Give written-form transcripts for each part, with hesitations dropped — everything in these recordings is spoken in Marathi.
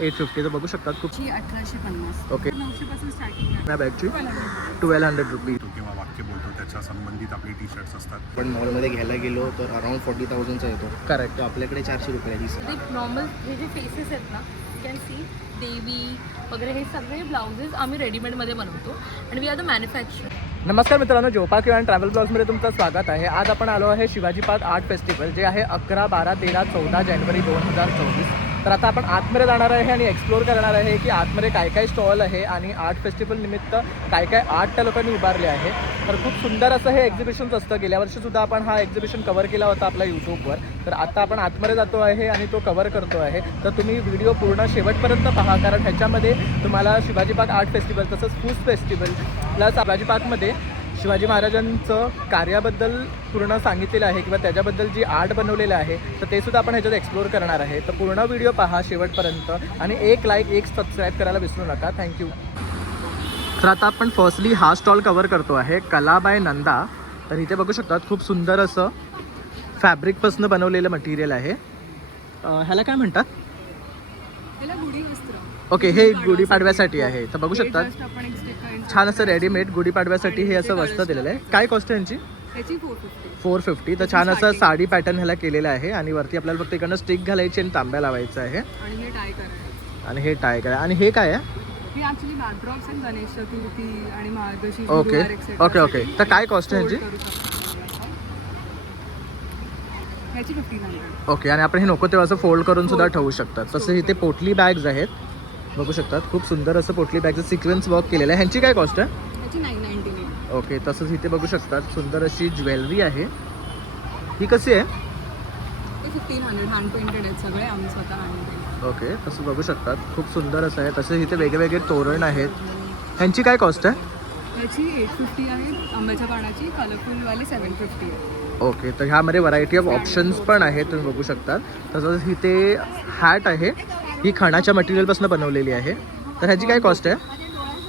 850 तर बघू शकतात खूप 1850. ओके 900 पासून स्टार्टिंग आहे. या बॅगची 1200 रुपीज. किंवा वाक्य बोलतो त्याच्या संबंधित आपले टी शर्ट्स असतात. पण मॉलमध्ये घ्यायला गेलो तर अराउंड 40,000चा येतो. करेक्ट. तो आपल्याकडे 400 रुपयाला दिसत. ते नॉर्मल हे जे फेसेस आहेत ना, यू कॅन सी देवी वगैरे हे सगळे ब्लाउजेस आम्ही रेडीमेडमध्ये बनवतो आणि वी आर द मॅन्युफॅक्चर. नमस्कार मित्रांनो, जोपा किंवा ट्रॅव्हल ब्लॉग्समध्ये तुमचं स्वागत आहे. आज आपण आलो आहे शिवाजी पार्क आर्ट फेस्टिवल, जे आहे 11, 12, 13, 14 जानेवारी 2024. तर आता आपण आतमध्ये जाणार आहे आणि एक्सप्लोर करणार आहे की आतमध्ये काय काय स्टॉल आहे आणि आर्ट फेस्टिवल निमित्त काय काय आर्ट त्या लोकांनी उभारले आहे. तर खूप सुंदर असं हे एक्झिबिशन्स असतं. गेल्या वर्षीसुद्धा आपण हा एक्झिबिशन कव्हर केला होता आपल्या यूट्यूबवर. तर आता आपण आतमध्ये जातो आहे आणि तो कव्हर करतो आहे. तर तुम्ही व्हिडिओ पूर्ण शेवटपर्यंत पहा, कारण ह्याच्यामध्ये तुम्हाला शिवाजी पार्क आर्ट फेस्टिवल तसंच फूड फेस्टिवल प्लस शिवाजी पार्कमध्ये शिवाजी महाराजांचं कार्याबद्दल पूर्ण सांगितलेलं आहे किंवा त्याच्याबद्दल जी आर्ट बनवलेलं आहे तर ते सुद्धा आपण ह्याच्यात एक्सप्लोर करणार आहे. तर पूर्ण व्हिडिओ पहा शेवटपर्यंत आणि एक लाईक एक सबस्क्राईब करायला विसरू नका. थँक्यू. तर आता आपण फर्स्टली हा स्टॉल कव्हर करतो आहे, कला बाय नंदा. तर इथे बघू शकतात खूप सुंदर असं फॅब्रिकपासून बनवलेलं मटेरियल आहे. ह्याला काय म्हणतात? त्याला गुढी वस्त्र. ओके, हे गुढीपाडव्यासाठी आहे. तर बघू शकतात Just आपण एक sticker छान असं रेडीमेड गुढीपाडव्यासाठी हे असं वस्त्र दिलेलं आहे. काय कॉस्ट आहे यांची? त्याची 450. 450. तर छान असं साडी पॅटर्न ह्याला केलेलं आहे आणि वरती आपल्याला फक्त इकडनं स्टिक घालायची आणि तांब्या लावायचं आहे आणि हे टाय करायचं. आणि हे टाय करा. आणि हे काय आहे? हे ऍक्च्युली बॅकड्रॉप्स आहेत गणेश चतुर्थी आणि मार्गशीर्ष ओके गुरुवार, etc. Okay okay. तर काय कॉस्ट आहे Fold यांची? करू शकतो. ह्याची 1500. ओके. आणि आपण हे नको तेव्हा असं फोल्ड करून सुद्धा ठेवू शकतात. तसं इथे पोटली बॅग्स आहेत, बघू शकतात. खूप सुंदर असं पोटली बॅगचं सिक्वेन्स वर्क केलेलं आहे. ह्यांची काय कॉस्ट आहे? ह्याची 999. ओके. तसंच इथे बघू शकतात सुंदर अशी ज्वेलरी आहे. ही कशी आहे? ते 1500 हँड पेंटेड आहेत सगळे, आम्ही स्वतः हँड पेंटेड. ओके. तसं बघू शकतात खूप सुंदर असं आहे. तसेच इथे वेगवेगळे तोरण आहेत. ह्यांची काय कॉस्ट आहे? ह्याची 850 आहे आंब्याच्या पानाची, कलरफुलवाली 750 आहे. ओके. तर ह्यामध्ये व्हरायटी ऑफ ऑप्शन्स पण आहेत, तुम्ही बघू शकतात. तसंच इथे हॅट आहे, ही खणाच्या मटेरियलपासून बनवलेली आहे. तर ह्याची काय कॉस्ट आहे?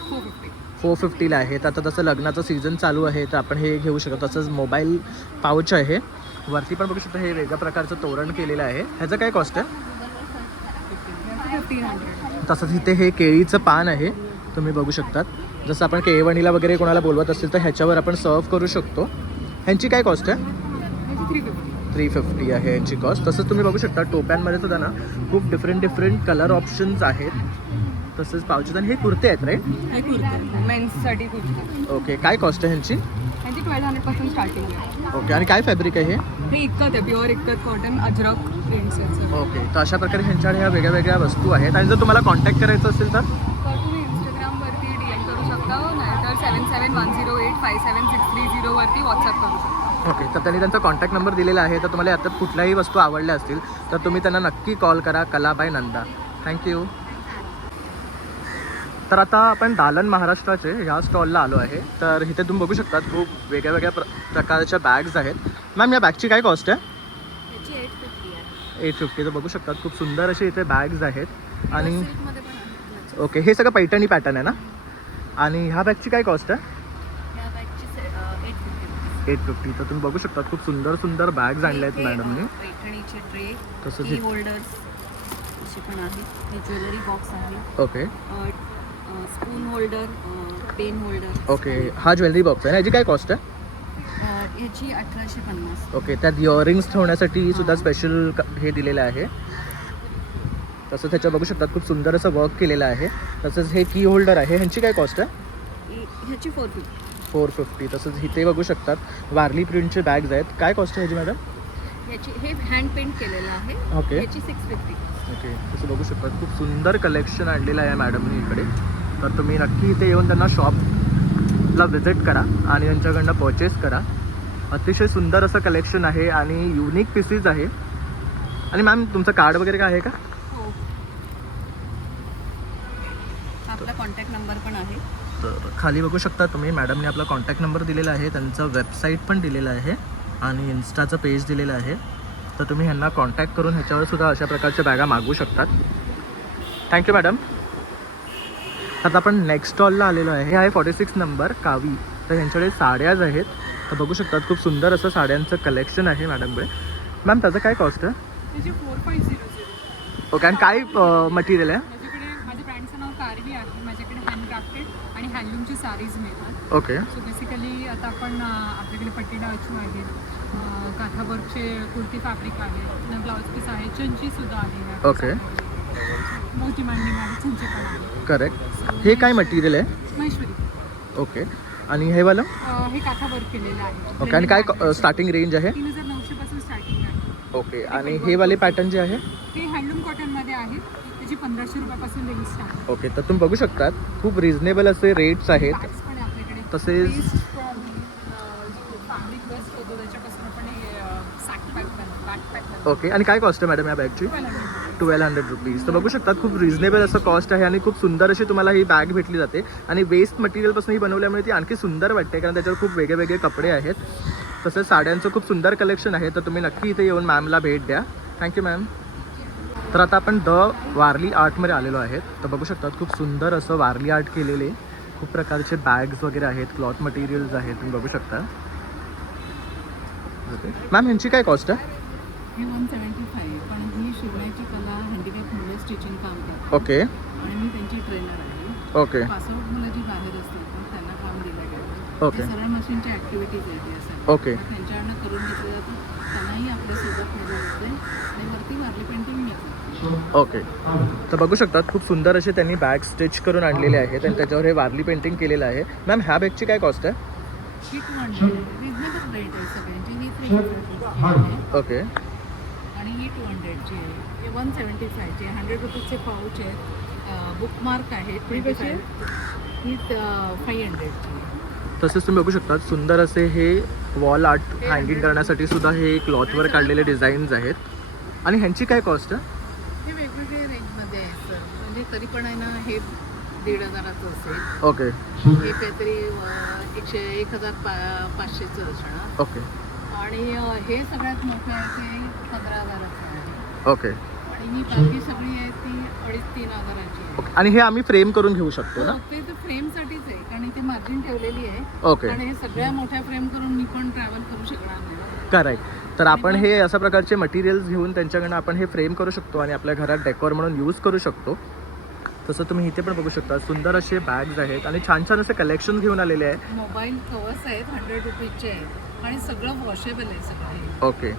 450. 450ला आहे. तर आता तसं लग्नाचं सीझन चालू आहे तर आपण हे घेऊ शकतो. तसंच मोबाईल पाऊच आहे, वरती पण बघू शकतो. हे वेगळ्या प्रकारचं तोरण केलेलं आहे. ह्याचं काय कॉस्ट आहे? 1500. तसंच इथे हे केळीचं पान आहे, तुम्ही बघू शकतात. जसं आपण केळवणीला वगैरे कोणाला बोलवत असेल तर ह्याच्यावर आपण सर्व करू शकतो. ह्यांची काय कॉस्ट आहे? ह्याची 350. 350 आहे यांची कॉस्ट. तसंच तुम्ही बघू शकता टोप्यांमध्ये सुद्धा ना खूप डिफरंट कलर ऑप्शन्स आहेत. तसंच पावचेस. आणि हे कुर्ते आहेत राईट? हे कुर्ते मेन्ससाठी कुर्ते. ओके. काय कॉस्ट आहे ह्यांची? ह्याची 1200 पासून स्टार्टिंग आहे. ओके. आणि काय फॅब्रिक आहे हे? हे इतकत आहे, प्युअर इतकत कॉटन, अजरक प्रिंट्स आहेत सगळे. ओके. तर अशा प्रकारे ह्यांच्या ह्या वेगळ्या वेगळ्या वस्तू आहेत. आणि जर तुम्हाला कॉन्टॅक्ट करायचं असेल तर तर तुम्ही इंस्टाग्रामवरती DM करू शकता, नाहीतर 7710857630 वरती व्हॉट्सअप करू शकता. ओके. तर त्यांनी त्यांचा कॉन्टॅक्ट नंबर दिलेला आहे. तर तुम्हाला आता कुठल्याही वस्तू आवडल्या असतील तर तुम्ही त्यांना नक्की कॉल करा, कला बाय नंदा. थँक्यू. तर आता आपण दालन महाराष्ट्राचे ह्या स्टॉलला आलो आहे. तर इथे तुम्ही बघू शकतात खूप वेगळ्या वेगळ्या प्रकारच्या बॅग्स आहेत. मॅम या बॅगची काय कॉस्ट आहे? ह्याची 850 आहे. 850. तर बघू शकतात खूप सुंदर असे इथे बॅग्स आहेत. आणि सिल्कमध्ये पण आहे. ओके, हे सगळं पैठणी पॅटर्न आहे ना. आणि ह्या बॅगची काय कॉस्ट आहे? ह्या बॅगची 850. 850. तर तुम्ही बघू शकता खूप सुंदर सुंदर बॅग्स आणल्या आहेत मॅडमने. पैठणीचे ट्रे, तसंच की होल्डर्स असे पण आहे. हे ज्वेलरी बॉक्स आहे. Okay spoon holder, pen holder. Okay. हा ज्वेलरी बॉक्स आहे ना. ह्याची काय कॉस्ट आहे? ह्याची 1850. ओके. त्यात इयरिंग्स ठेवण्यासाठी सुद्धा स्पेशल हे दिलेलं आहे. तसंच ह्याच्या बघू शकतात खूप सुंदर असं वर्क केलेलं आहे. तसंच हे की होल्डर आहे, ह्यांची काय कॉस्ट आहे? ह्याची 450. 450. तसंच इथे बघू शकतात वारली प्रिंटचे बॅग्स आहेत. काय कॉस्ट आहे ह्याची मॅडम? ह्याची हे हँड पेंट केलेलं आहे. ओके. ह्याची 650. ओके. तसं बघू शकतात खूप सुंदर कलेक्शन आणलेलं आहे मॅडमने इकडे. तर तुम्ही नक्की इथे येऊन त्यांना शॉपला व्हिजिट करा आणि त्यांच्याकडनं परचेस करा. अतिशय सुंदर असं कलेक्शन आहे आणि युनिक पीसेस आहे. आणि मॅम तुमचं कार्ड वगैरे काय आहे का? हो, आपला कॉन्टॅक्ट नंबर पण आहे. तर खाली बघू शकता तुम्ही मॅडमने आपला कॉन्टॅक्ट नंबर दिलेला आहे, त्यांचं वेबसाईट पण दिलेलं आहे आणि इन्स्टाचं पेज दिलेलं आहे. तर तुम्ही ह्यांना कॉन्टॅक्ट करून ह्याच्यावर सुद्धा अशा प्रकारच्या बॅगा मागवू शकतात. Thank you madam. आता आपण नेक्स्ट स्टॉलला आलेलो आहे. हे आहे 46 नंबर कावी. तर ह्यांच्याकडे साड्याच आहेत. तर बघू शकतात खूप सुंदर असं साड्यांचं कलेक्शन आहे मॅडमकडे. मॅम त्याचं काय कॉस्ट आहे? त्याची 4500. ओके. आणि काय मटेरियल आहे? आहेत आणि हँडलूमची साडीज मिळतात. ओके सो बेसिकली आता आपण आपल्याकडे पट्टीडा अचू आहेत, काठावर्कचे कुर्ती फॅब्रिक आहे, ब्लाऊज पीस आहे, चंचीसुद्धा आहे. ओके मोस्ट डिमांडिंग आहे चंची पण आहे. करेक्ट. हे काय मटेरियल आहे? महेश्वरी ओके. आणि हे वालं? हे काठावर्क केलेलं आहे. ओके. आणि काय स्टार्टिंग रेंज आहे? 3900 पासून स्टार्टिंग आहे. ओके. आणि हे वाले पॅटर्न जे आहे? हे हँडलूम कॉटनमध्ये आहेत, त्याची 1500 रुपयापासून रेंज स्टार्ट आहे. ओके. तर तुम्ही बघू शकतात खूप रिझनेबल असे रेट्स आहेत. बॅग्स पण आहे आपल्याकडे. तसेच फॅब्रिक वेस्ट होतो त्याच्यापासून आपण हे सॅक पॅक बॅग ओके. आणि काय कॉस्ट आहे मॅडम या बॅगची? Pack 1200 rupees. तर बघू शकतात खूप रिझनेबल असं कॉस्ट आहे आणि खूप सुंदर अशी तुम्हाला ही बॅग भेटली जाते. आणि वेस्ट मटेरियलपासून ही बनवल्यामुळे ती आणखी सुंदर वाटते, कारण त्याच्यावर खूप वेगळे वेगळे कपडे आहेत. तसंच साड्यांचं खूप सुंदर कलेक्शन आहे. तर तुम्ही नक्की इथे येऊन मॅमला भेट द्या. Thank you ma'am. तर आता आपण द वारली आर्टमध्ये आलेलो आहेत. तर बघू शकतात खूप सुंदर असं वारली आर्ट केलेले खूप प्रकारचे बॅग्स वगैरे आहेत, क्लॉथ मटेरियल्स आहेत, तुम्ही बघू शकता. ओके मॅम, ह्यांची काय कॉस्ट आहे? हे 175, पण ही शिवण्याची कला हँडिकॅप मुलं स्टिचिंग काम करतात. ओके आणि मी त्यांची ट्रेनर आहे. ओके पासआउट मुलं जी बाहेर असतील पण त्यांना काम दिलं गेलं. ओके ते सरळ मशीनची ॲक्टिव्हिटीज आहेत या सगळ्या. ओके त्यांच्याकडनं करून घेतलं जातं, त्यांनाही आपल्यासोबत मदत होते आणि वरती वारली पेंटिंग मिळतं. ओके. तर बघू शकतात खूप सुंदर असे त्यांनी बॅग स्टिच करून आणलेले आहेत आणि त्याच्यावर हे वारली पेंटिंग केलेलं आहे. मॅम, ह्या बॅगची काय कॉस्ट आहे? ही 200 रिजनेबल रेट आहे सगळ्यांची. ही 300 आहे ओके आणि ही 200ची आहे. हे 175ची आहे. 100 रुपीजचे पाऊच आहेत, बुकमार्क आहे 25. ही 500ची आहे. तसेच तुम्ही बघू शकता सुंदर असे हे वॉल आर्ट हँगिंग करण्यासाठी सुद्धा हे क्लॉथवर काढलेले डिझाईन्स आहेत. आणि ह्यांची काय कॉस्ट आहे? हे वेगवेगळे रेंजमध्ये आहेत सर. म्हणजे तरी पण आहे ना, हे 1500चं असेल. ओके हे काहीतरी 1500चं असणार. ओके आणि हे सगळ्यात मोठं आहे ते 15,000चं आहे. ओके आणि ही बाकी सगळी आहे ती 2,500-3,000ची आहे. ओके. आणि हे आम्ही फ्रेम करून घेऊ शकतो ना? हो, ते तर फ्रेमसाठीच आहे, कारण इथे मार्जिन ठेवलेली आहे. ओके आणि हे सगळ्या मोठ्या फ्रेम करून मी पण ट्रॅव्हल करू शकणार नाही. करेक्ट. तर आपण हे अशा प्रकारचे मटेरियल्स घेऊन त्यांच्याकडनं आपण हे फ्रेम करू शकतो आणि आपल्या घरात डेकोर म्हणून यूज करू शकतो. तसं तुम्ही इथे पण बघू शकता सुंदर असे बॅग्स आहेत आणि छान छान असे कलेक्शन घेऊन आलेले आहे. मोबाईल कवर्स आहेत 100 रुपीजचे आहेत आणि सगळं वॉशेबल आहे सगळं. ओके.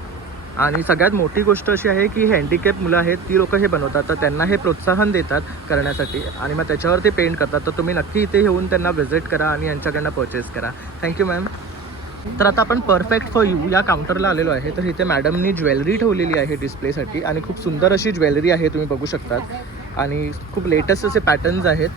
आणि सगळ्यात मोठी गोष्ट अशी आहे की हँडिकॅप मुलं आहेत ती लोकं हे बनवतात, तर त्यांना हे प्रोत्साहन देतात करण्यासाठी आणि मग त्याच्यावर ते पेंट करतात. तर तुम्ही नक्की इथे येऊन त्यांना व्हिजिट करा आणि यांच्याकडनं परचेस करा. Thank you ma'am. तर आता आपण परफेक्ट फॉर यू या काउंटरला आलेलो आहे. तर इथे मॅडमनी ज्वेलरी ठेवलेली आहे डिस्प्लेसाठी आणि खूप सुंदर अशी ज्वेलरी आहे, तुम्ही बघू शकतात. आणि खूप लेटेस्ट असे पॅटर्न्स आहेत.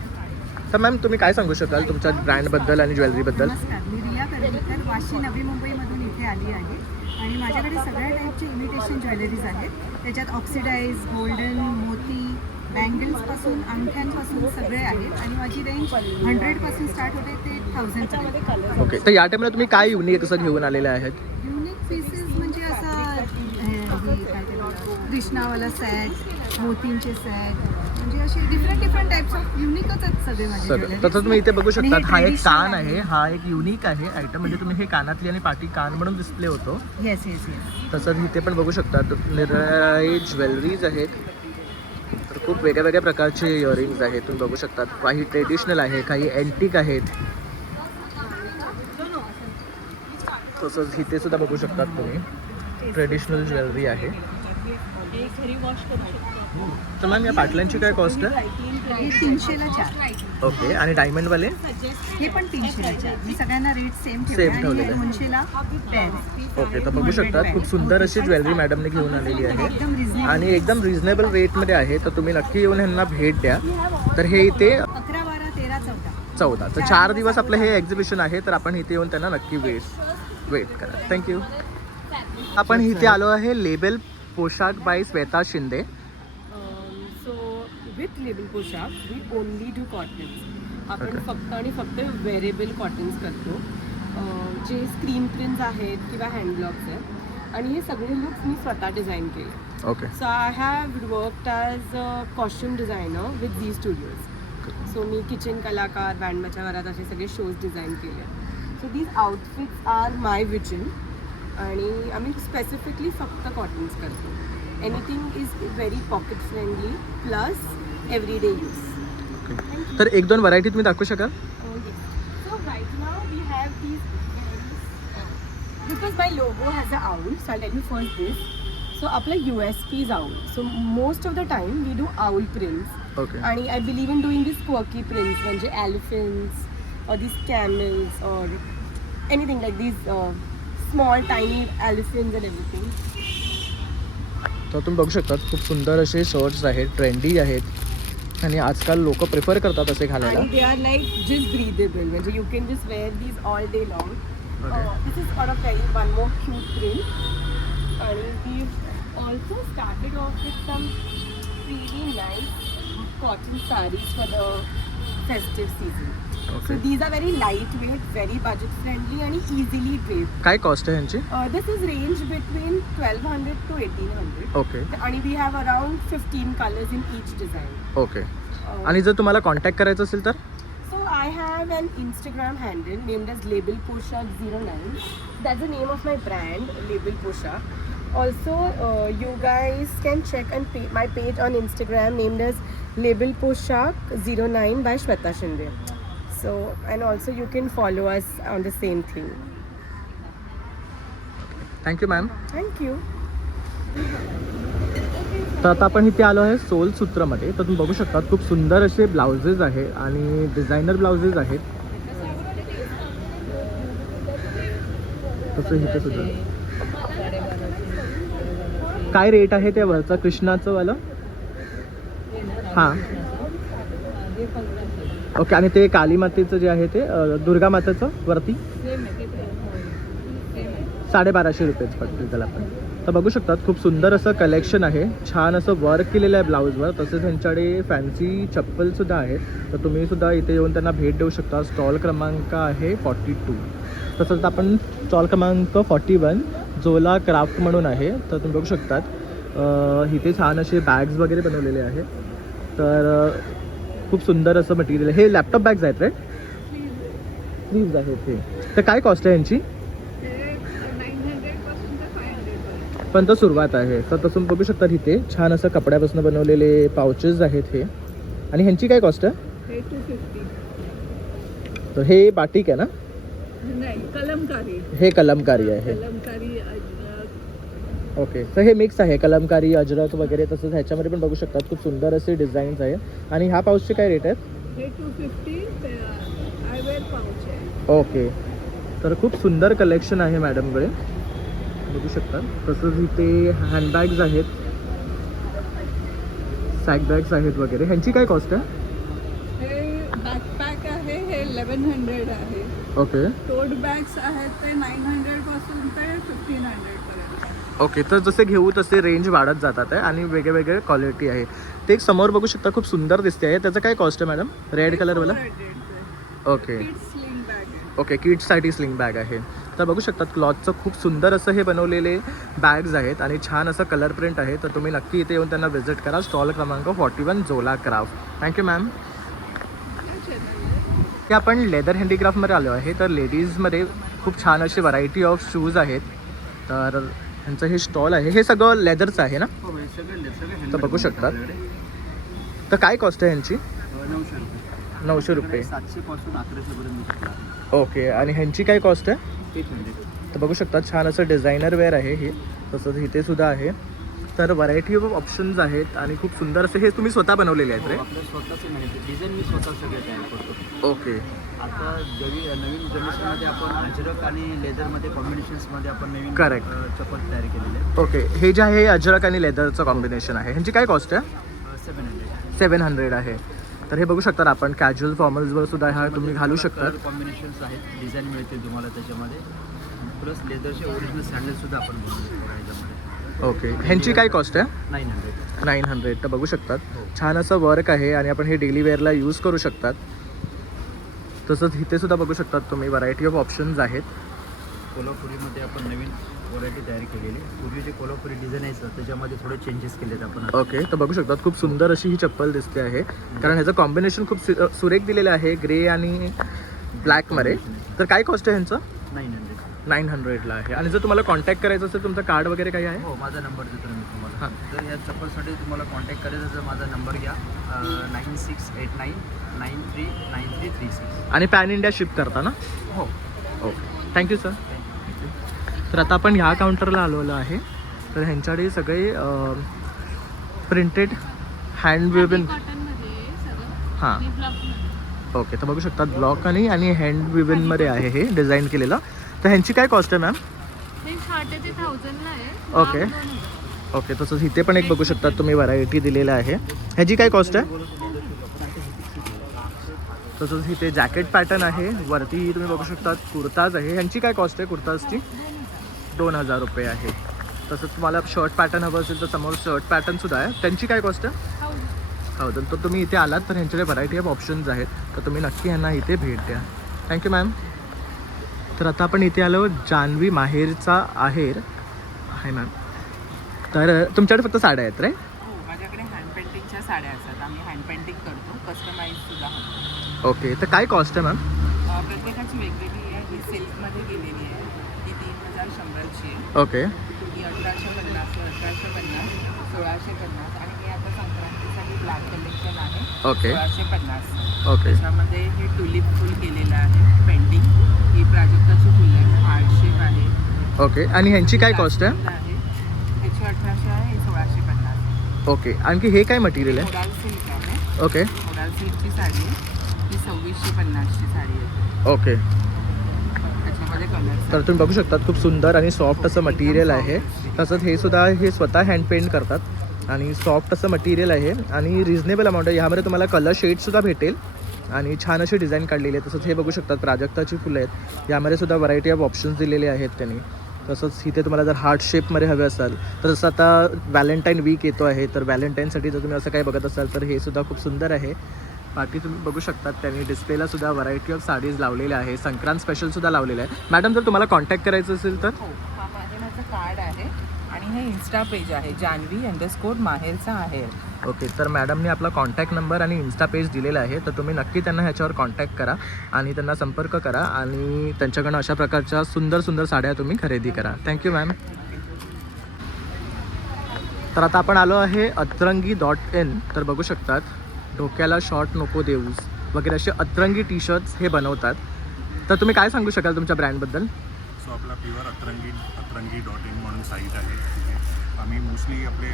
तर मॅम, तुम्ही काय सांगू शकाल तुमच्या ब्रँडबद्दल आणि ज्वेलरीबद्दल? नमस्कार, मी रिया करंदीकर वाशी नवी मुंबईमधून इथे आली आहे आणि माझ्याकडे सगळ्या टाईपचे इमिटेशन ज्वेलरीज आहेत. त्याच्यात ऑक्सिडाईज, गोल्डन, मोती, बँगल्सपासून अंगठ्यांपासून सगळे आहेत आणि माझी रेंज 100पासून स्टार्ट होते ते 1000पर्यंत. ओके. तर या टाईमला तुम्ही काय युनिक असं घेऊन आलेले आहेत? युनिक पीसेस म्हणजे असं कृष्णावाला सेट, मोतींचे सेट, म्हणजे असे डिफरंट टाईप्स ऑफ युनिकच आहेत सगळे माझे सगळं. jewelries. तसं तुम्ही इथे बघू आणि हे शकतात हा एक traditional कान आहे, हा एक युनिक आहे आयटम. म्हणजे तुम्ही हे कानातली आणि पाठी कान म्हणून डिस्प्ले होतो. Yes yes yes. तसंच इथे पण बघू शकतात निरनिराळे ज्वेलरीज आहेत. तर खूप वेगळ्या वेगळ्या प्रकारचे इयरिंग्स आहेत, तुम्ही बघू शकतात. काही ट्रेडिशनल आहे, काही अँटिक आहेत. तसंच इथे सुद्धा बघू शकतात तुम्ही ट्रेडिशनल ज्वेलरी आहे. तर मॅम, या पाटल्यांची काय कॉस्ट आहे? हे 300ला 4. ओके. आणि डायमंडवाले? हे पण 300ला 4. मी सगळ्यांना रेट सेम Same ठेवले आणि ठेवलेले. हे 200ला 10. ओके. तर बघू शकतात खूप सुंदर अशी ज्वेलरी मॅडमने घेऊन आलेली आहे एकदम रिझनेबल आणि एकदम रिझनेबल रेटमध्ये आहे. तर तुम्ही नक्की येऊन ह्यांना भेट द्या. तर हे इथे 11, 12, 13, 14. 14 तर 4 दिवस आपलं हे एक्झिबिशन आहे. तर आपण इथे येऊन त्यांना नक्की वेट करा. थँक्यू. आपण इथे आलो आहे label Poshakh by Shweta Shinde. So with label Poshakh we only do cottons. आपण फक्त आणि फक्त वेरेबल कॉटन्स करतो, जे स्क्रीन प्रिंट्स आहेत किंवा हँडब्लॉक्स आहेत. आणि हे सगळे लुक्स मी स्वतः डिझाईन केले. Okay. So I have worked as a costume designer with Zee studios. So मी किचन कलाकार, बँडच्या घरात असे सगळे शोज डिझाईन केले. So these outfits are my vision. आणि आम्ही स्पेसिफिकली फक्त कॉटन्स करतो. Anything is very pocket friendly plus everyday use. तर एक दोन व्हरायटी तुम्ही दाखवू शकाल? Oh, yes. So right now we have these because my logo has an owl, so I'll tell you first this. So आपला USP is owl. So most of the time we do owl prints. Okay. आणि I believe in doing these quirky prints म्हणजे elephants or these camels or anything like these small tiny elephants and everything. तर तुम्ही बघू शकता खूप सुंदर असे शर्ट्स आहेत, ट्रेंडी आहेत आणि आजकाल लोक प्रिफर करतात असे घालायला. And they are like just breathable म्हणजे you can just wear these all day long. This is sort of very one more cute print. And we've also started off with some really nice cotton sarees for the festive season. Okay. So these are very lightweight, very budget friendly and easily draped. काय कॉस्ट आहे ह्यांची? This is range between 1200 to 1800. Okay. And we have around 15 colors in each design. Okay. आणि जर तुम्हाला कॉन्टॅक्ट करायचं असेल तर? So I have an Instagram handle named as Label Poshak09. That's the name of my brand, Label Poshak. Also, you guys can check my page on Instagram named as Label Poshak09 by Shweta Shinde. So, and also you can follow us on the same thing. Thank you ma'am. Thank you. तर आता आपण इथे आलो आहे सोल सूत्रमध्ये. तर तुम्ही बघू शकता खूप सुंदर असे ब्लाउजेस आहे आणि डिझायनर ब्लाउजेस आहेत. तसं इथे सुद्धा काय रेट आहे त्या वरचा कृष्णाचं वाला? हां. ओके. आणि ते काली मातेचं जे आहे ते दुर्गा मातेचं वरती 1250 रुपयेच पडतील त्याला पण. तर बघू शकतात खूप सुंदर असं कलेक्शन आहे, छान असं वर्क केलेलं आहे ब्लाऊजवर. तसेच त्यांच्याकडे फॅन्सी चप्पलसुद्धा आहेत. तर तुम्ही सुद्धा इथे येऊन त्यांना भेट देऊ शकता. स्टॉल क्रमांक आहे 42. तसंच आपण स्टॉल क्रमांक 41 जोला क्राफ्ट म्हणून आहे. तर तुम्ही बघू शकतात इथे छान असे बॅग्स वगैरे बनवलेले आहेत. तर खूप सुंदर असं मटेरियल आहे. हे लॅपटॉप बॅग्स आहेत राईट? स्लीव्ज आहेत हे. तर काय कॉस्ट आहे यांची? पण तर सुरुवात आहे. तर तसं बघू शकता इथे छान असं कपड्यापासून बनवलेले पाउचेस आहेत हे. आणि ह्यांची काय कॉस्ट आहे? हे 250. तर हे बाटिक आहे ना? नाही, कलमकारी. हे कलमकारी आहे. कलमकारी ओके. तर हे मिक्स आहे कलमकारी, अजरक वगैरे. तसंच ह्याच्यामध्ये पण बघू शकतात खूप सुंदर असे डिझाईन्स आहेत. आणि ह्या पाऊचचे काय रेट आहेत? हे 250 आयवेअर पाऊच आहे. ओके. तर खूप सुंदर कलेक्शन आहे मॅडमकडे बघू शकता. तसंच इथे हँडबॅग्स आहेत, सॅक बॅग्स आहेत वगैरे. ह्यांची काय कॉस्ट आहे? हे बॅकपॅक आहे, हे 1100 आहे. ओके. टोट बॅग्स आहेत ते 900 पासून ते 1500 पर्यंत. ओके. तर जसे घेऊ तसे रेंज वाढत जातात आहे आणि वेगळे क्वालिटी आहे. ते एक समोर बघू शकता खूप सुंदर दिसते आहे. त्याचं काय कॉस्ट आहे मॅडम? रेड कलरवाला? ओके. स्लिंग बॅग आहे. ओके. किड्ससाठी स्लिंग बॅग आहे. तर बघू शकतात क्लॉथचं खूप सुंदर असं हे बनवलेले बॅग्स आहेत आणि छान असं कलर प्रिंट आहे. तर तुम्ही नक्की इथे येऊन त्यांना व्हिजिट करा. स्टॉल क्रमांक 41 जोला क्राफ्ट. Thank you ma'am. हे आपण लेदर हँडीक्राफ्टमध्ये आलो आहे. तर लेडीजमध्ये खूप छान अशी व्हरायटी ऑफ शूज आहेत. तर ह्यांचं हे स्टॉल आहे. हे सगळं लेदरचं आहे ना? तर बघू शकतात. तर काय कॉस्ट आहे ह्यांची? 900 रुपये. 700 पासून 1100 पर्यंत. ओके. आणि ह्यांची काय कॉस्ट आहे? 800. तर बघू शकता छान असं डिझायनर वेअर आहे हे. तसंच इथे सुद्धा आहे. तर व्हरायटी ऑफ ऑप्शन्स आहेत आणि खूप सुंदर असे हे तुम्ही स्वतः बनवलेले आहेत रे? आपलं स्वतःचं नाही, डिझाईन मी स्वतः सगळे तयार करतो. ओके. आता नवीन जनरेशनमध्ये आपण अजरक आणि लेदरमध्ये कॉम्बिनेशन्समध्ये आपण नवीन Correct. चप्पल तयार केलेले आहे. ओके. हे जे आहे अजरक आणि लेदरचं कॉम्बिनेशन आहे. ह्यांची काय कॉस्ट आहे? 700. 700 आहे. तर हे बघू शकता आपण कॅज्युअल फॉर्मल्सवर सुद्धा हा तुम्ही घालू शकता. कॉम्बिनेशन्स आहेत, डिझाईन मिळतील तुम्हाला त्याच्यामध्ये. प्लस लेदरचे ओरिजिनल सँडल्ससुद्धा आपण बनवू शकतो ह्याच्यामध्ये. ओके. ह्यांची काय कॉस्ट आहे? 900. 900. तर बघू शकतात छान असं वर्क आहे आणि आपण हे डेली वेअरला यूज करू शकतात. तसंच इथे सुद्धा बघू शकतात तुम्ही व्हरायटी ऑफ ऑप्शन्स आहेत. कोल्हापुरीमध्ये आपण नवीन व्हरायटी तयार केलेली. पूर्वी जे कोल्हापुरी डिझाईन आहे त्याच्यामध्ये थोडे चेंजेस केलेत आपण. ओके. तर बघू शकतात खूप सुंदर अशी ही चप्पल दिसते आहे. कारण ह्याचं कॉम्बिनेशन खूप सुरेख दिलेलं आहे ग्रे आणि ब्लॅकमध्ये. तर काय कॉस्ट आहे ह्यांचं? 900. 900ला आहे. आणि जर तुम्हाला कॉन्टॅक्ट करायचं असेल तुमचं कार्ड वगैरे काही आहे? हो, माझा नंबर देतो मी तुम्हाला. हां. जर या चप्पलसाठी तुम्हाला कॉन्टॅक्ट करायचं तर माझा नंबर घ्या 9689939336. आणि पॅन इंडिया शिप करता ना? हो. Okay, thank you sir. तर आता आपण ह्या काउंटरला आलेलो आहे. तर ह्यांच्याकडे सगळे प्रिंटेड हँड विवन हां ओके. तर बघू शकतात ब्लॉक आणि हँड विवनमध्ये आहे हे डिझाईन केलेलं. तर ह्यांची काय कॉस्ट आहे मॅम? हे 1000 ते 1000ला आहे. Okay okay. तसंच इथे पण एक बघू शकतात तुम्ही व्हरायटी दिलेलं आहे. ह्याची काय कॉस्ट आहे? तसंच इथे जॅकेट पॅटर्न आहे. वरती तुम्ही बघू शकतात कुर्ताज आहे. ह्यांची काय कॉस्ट आहे कुर्ताजची? 2000 रुपये आहे. तसंच तुम्हाला शर्ट पॅटर्न हवं असेल तर समोर शर्ट पॅटर्नसुद्धा आहे. त्यांची काय कॉस्ट आहे? 1000. तर तुम्ही इथे आलात तर ह्यांच्याकडे व्हरायटी ऑफ ऑप्शन्स आहेत. तर तुम्ही नक्की ह्यांना इथे भेट द्या. Thank you ma'am. तर आता आपण इथे आलो जान्हवी माहेरचा आहेर आहे मॅम. तर तुमच्याकडे फक्त साड्या आहेत राईट? हो, माझ्याकडे हँड पेंटिंगच्या साड्या असतात. आम्ही हँड पेंटिंग करतो, कस्टमाइजसुद्धा होतो. ओके. तर काय कॉस्ट आहे मॅम? प्रत्येकाची वेगवेगळी आहे. ही सिल्कमध्ये गेलेली आहे, ती 3150ची आहे. ओके ही 1850, 1850, 1650 आणि हे आता संक्रांतीसाठी ब्लॅक कलेक्शन आहे. ओके 1650. ओके त्याच्यामध्ये हे टुलिप फुल केलेलं आहे पेंटिंग. ही प्राजक्ताची फुलं आहे, हार्ट शेप आहे. ओके. आणि ह्यांची काय कॉस्ट आहे? ह्याची 1800 आहे, हे 1650. ओके. आणखी हे काय मटेरियल आहे? मोडाल सिल्क आहे. ओके मोडाल सिल्कची साडी आहे. ही 2650ची साडी आहे. ओके. त्याच्यामध्ये कलर तर तुम्ही बघू शकतात खूप सुंदर आणि सॉफ्ट असं मटेरियल आहे. तसंच हे सुद्धा हे स्वतः हँड पेंट करतात आणि सॉफ्ट असं मटेरियल आहे आणि रिजनेबल अमाऊंट आहे. ह्यामध्ये तुम्हाला कलर शेडसुद्धा भेटेल आणि छान अशी डिझाईन काढलेली आहे. तसंच हे बघू शकतात प्राजक्ताची फुलं आहेत. यामध्ये सुद्धा व्हरायटी ऑफ ऑप्शन्स दिलेले आहेत त्यांनी. तसंच इथे तुम्हाला जर हार्ट शेपमध्ये हवे असाल तर जसं आता व्हॅलेंटाईन वीक येतो आहे तर व्हॅलेंटाईनसाठी जर तुम्ही असं काही बघत असाल तर हे सुद्धा खूप सुंदर आहे. बाकी तुम्ही बघू शकतात त्यांनी डिस्प्लेला सुद्धा व्हरायटी ऑफ साडीज लावलेल्या आहे. संक्रांत स्पेशलसुद्धा लावलेलं आहे. मॅडम जर तुम्हाला कॉन्टॅक्ट करायचं असेल तर? हो, हा माझं कार्ड आहे आणि हे इन्स्टा पेज आहे जान्हवी_माहेरचा आहेर. ओके. तर मॅडमने आपला कॉन्टॅक्ट नंबर आणि इन्स्टा पेज दिलेला आहे. तर तुम्ही नक्की त्यांना ह्याच्यावर कॉन्टॅक्ट करा आणि त्यांना संपर्क करा आणि त्यांच्याकडनं अशा प्रकारच्या सुंदर सुंदर साड्या तुम्ही खरेदी करा. Thank you ma'am. तर आता आपण आलो आहे अतरंगी.in. तर बघू शकतात डोक्याला शॉर्ट नको देऊस वगैरे असे अतरंगी टी शर्ट्स हे बनवतात. तर तुम्ही काय सांगू शकाल तुमच्या ब्रँडबद्दल? सो आपला प्युअर अतरंगी.in म्हणून साईट आहे. आम्ही मोस्टली आपले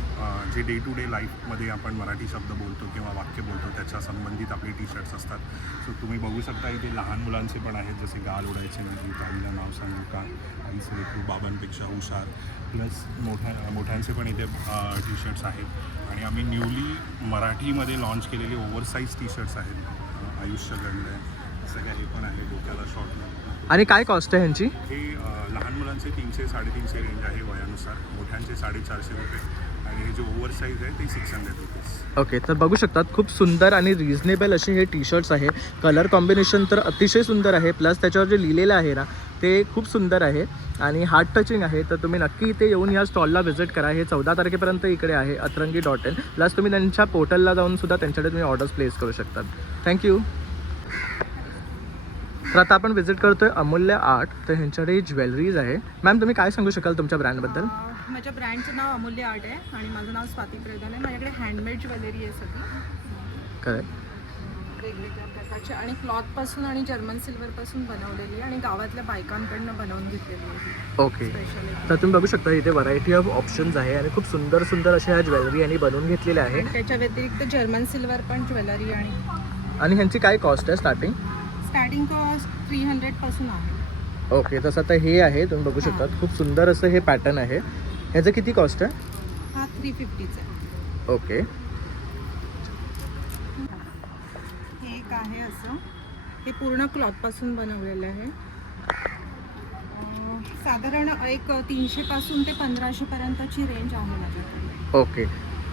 जे डे टू डे लाईफमध्ये आपण मराठी शब्द बोलतो किंवा वाक्य बोलतो त्याच्या संबंधित आपले टी शर्ट्स असतात. सो तुम्ही बघू शकता इथे लहान मुलांचे पण आहेत, जसे गाल उडायचे नाही, आईला नाव सांगू का, आईचे लेकरू बाबांपेक्षा हुशार, प्लस मोठ्यांचे पण इथे टी शर्ट्स आहेत. आणि आम्ही न्यूली मराठीमध्ये लॉन्च केलेले ओव्हरसाईज टी शर्ट्स आहेत. आयुष्य घडलं आहे सगळं हे पण आहे डोक्याला शॉर्ट. आणि काय कॉस्ट आहे ह्यांची? हे लहान मुलांचे 300-350 रेंज आहे वयानुसार, मोठ्यांचे 450 रुपये आणि हे जे ओव्हरसाईज आहे ते 600 रुपीज. ओके. तर बघू शकतात खूप सुंदर आणि रिजनेबल असे हे टी शर्ट्स आहे. कलर कॉम्बिनेशन तर अतिशय सुंदर आहे. प्लस त्याच्यावर जे लिहिलेलं आहे ना ते खूप सुंदर आहे आणि हार्ट टचिंग आहे. तर तुम्ही नक्की इथे येऊन या स्टॉलला व्हिजिट करा. हे 14 तारखेपर्यंत इकडे आहे अतरंगी.in. प्लस तुम्ही त्यांच्या पोर्टलला जाऊन सुद्धा त्यांच्याकडे तुम्ही ऑर्डर्स प्लेस करू शकतात. थँक्यू. तर आता आपण व्हिजिट करतोय अमूल्य आर्ट. तर ह्यांच्याकडे ज्वेलरीज आहे. मॅम तुम्ही काय सांगू शकाल तुमच्या ब्रँडबद्दल? माझ्या ब्रँडचं नाव अमूल्य आर्ट आहे आणि माझं नाव स्वाती प्रधान आहे. माझ्याकडे हँडमेड ज्वेलरी आहे सगळी करेक्ट. वेगवेगळ्या प्रकारची आणि क्लॉथपासून आणि जर्मन सिल्वरपासून बनवलेली आहे आणि गावातल्या बायकांकडनं बनवून घेतलेली आहे ओके. स्पेशली. तर तुम्ही बघू शकता इथे व्हरायटी ऑफ ऑप्शन्स आहे आणि खूप सुंदर सुंदर अशा ह्या ज्वेलरी यांनी बनवून घेतलेल्या आहे. आणि त्याच्या व्यतिरिक्त जर्मन सिल्वर पण ज्वेलरी आणि ह्यांची काय कॉस्ट आहे स्टार्टिंग? स्टार्टिंग कॉस्ट 300 पासून आहे. ओके. तसं आता हे आहे तुम्ही बघू शकता खूप सुंदर असं हे पॅटर्न आहे. ह्याचं किती कॉस्ट आहे? हा 350चा आहे. ओके. हे एक आहे असं, हे पूर्ण क्लॉथपासून बनवलेलं आहे. साधारण एक 300 पासून ते 1500 पर्यंतची रेंज आहे माझ्याकडे. ओके.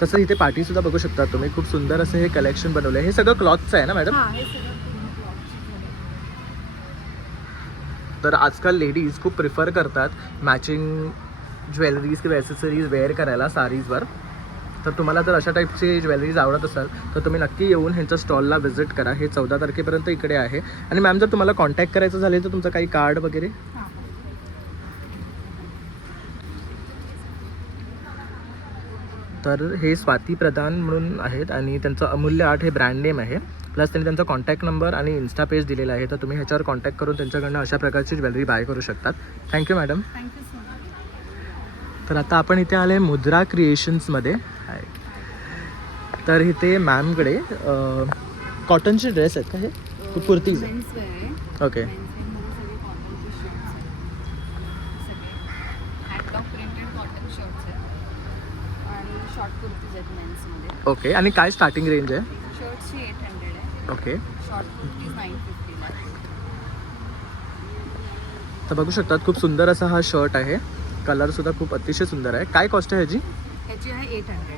तसं इथे पार्टीसुद्धा बघू शकता तुम्ही खूप सुंदर असं हे कलेक्शन बनवलं आहे. हे सगळं क्लॉथचं आहे ना मॅडम? हा, हे सगळं पूर्ण क्लॉथची ज्वेलरी. तर आजकाल लेडीज खूप प्रिफर करतात मॅचिंग ज्वेलरीज किंवा ॲसेसरीज वेअर करायला साडीजवर. तर तुम्हाला जर अशा टाईपची ज्वेलरीज आवडत असाल तर तुम्ही नक्की येऊन ह्यांच्या स्टॉलला व्हिजिट करा. हे 14 तारखेपर्यंत इकडे आहे. आणि मॅम जर तुम्हाला कॉन्टॅक्ट करायचं झाले तर तुमचं काही कार्ड वगैरे? हा. तर हे स्वाती प्रधान म्हणून आहेत आणि त्यांचं अमूल्य आर्ट हे ब्रँड नेम आहे. प्लस त्यांनी त्यांचा कॉन्टॅक्ट नंबर आणि इन्स्टा पेज दिलेला आहे, तर तुम्ही ह्याच्यावर कॉन्टॅक्ट करून त्यांच्याकडनं अशा प्रकारची ज्वेलरी बाय करू शकतात. Thank you madam. Thank you so much. तर आता आपण इथे आले मुद्रा क्रिएशन्समध्ये. तर इथे मॅमकडे कॉटनचे ड्रेस आहेत का, हे कुर्तीज आहे? मेन्स वेअर आहे. ओके. मेन्सवेअरमध्ये सगळे कॉटनचे शर्ट्स आहेत, सगळे हॅटटॉप प्रिंटेड कॉटन शर्ट्स आहेत आणि शॉर्ट कुर्तीज आहेत मेन्समध्ये. ओके. आणि काय स्टार्टिंग रेंज आहे? शर्ट्सची 800 आहे, ओके. शॉर्ट कुर्तीज 950 आहे. तर बघू शकतात खूप सुंदर असा हा शर्ट आहे. कलरसुद्धा खूप अतिशय सुंदर आहे. काय कॉस्ट आहे ह्याची? ह्याची आहे 800.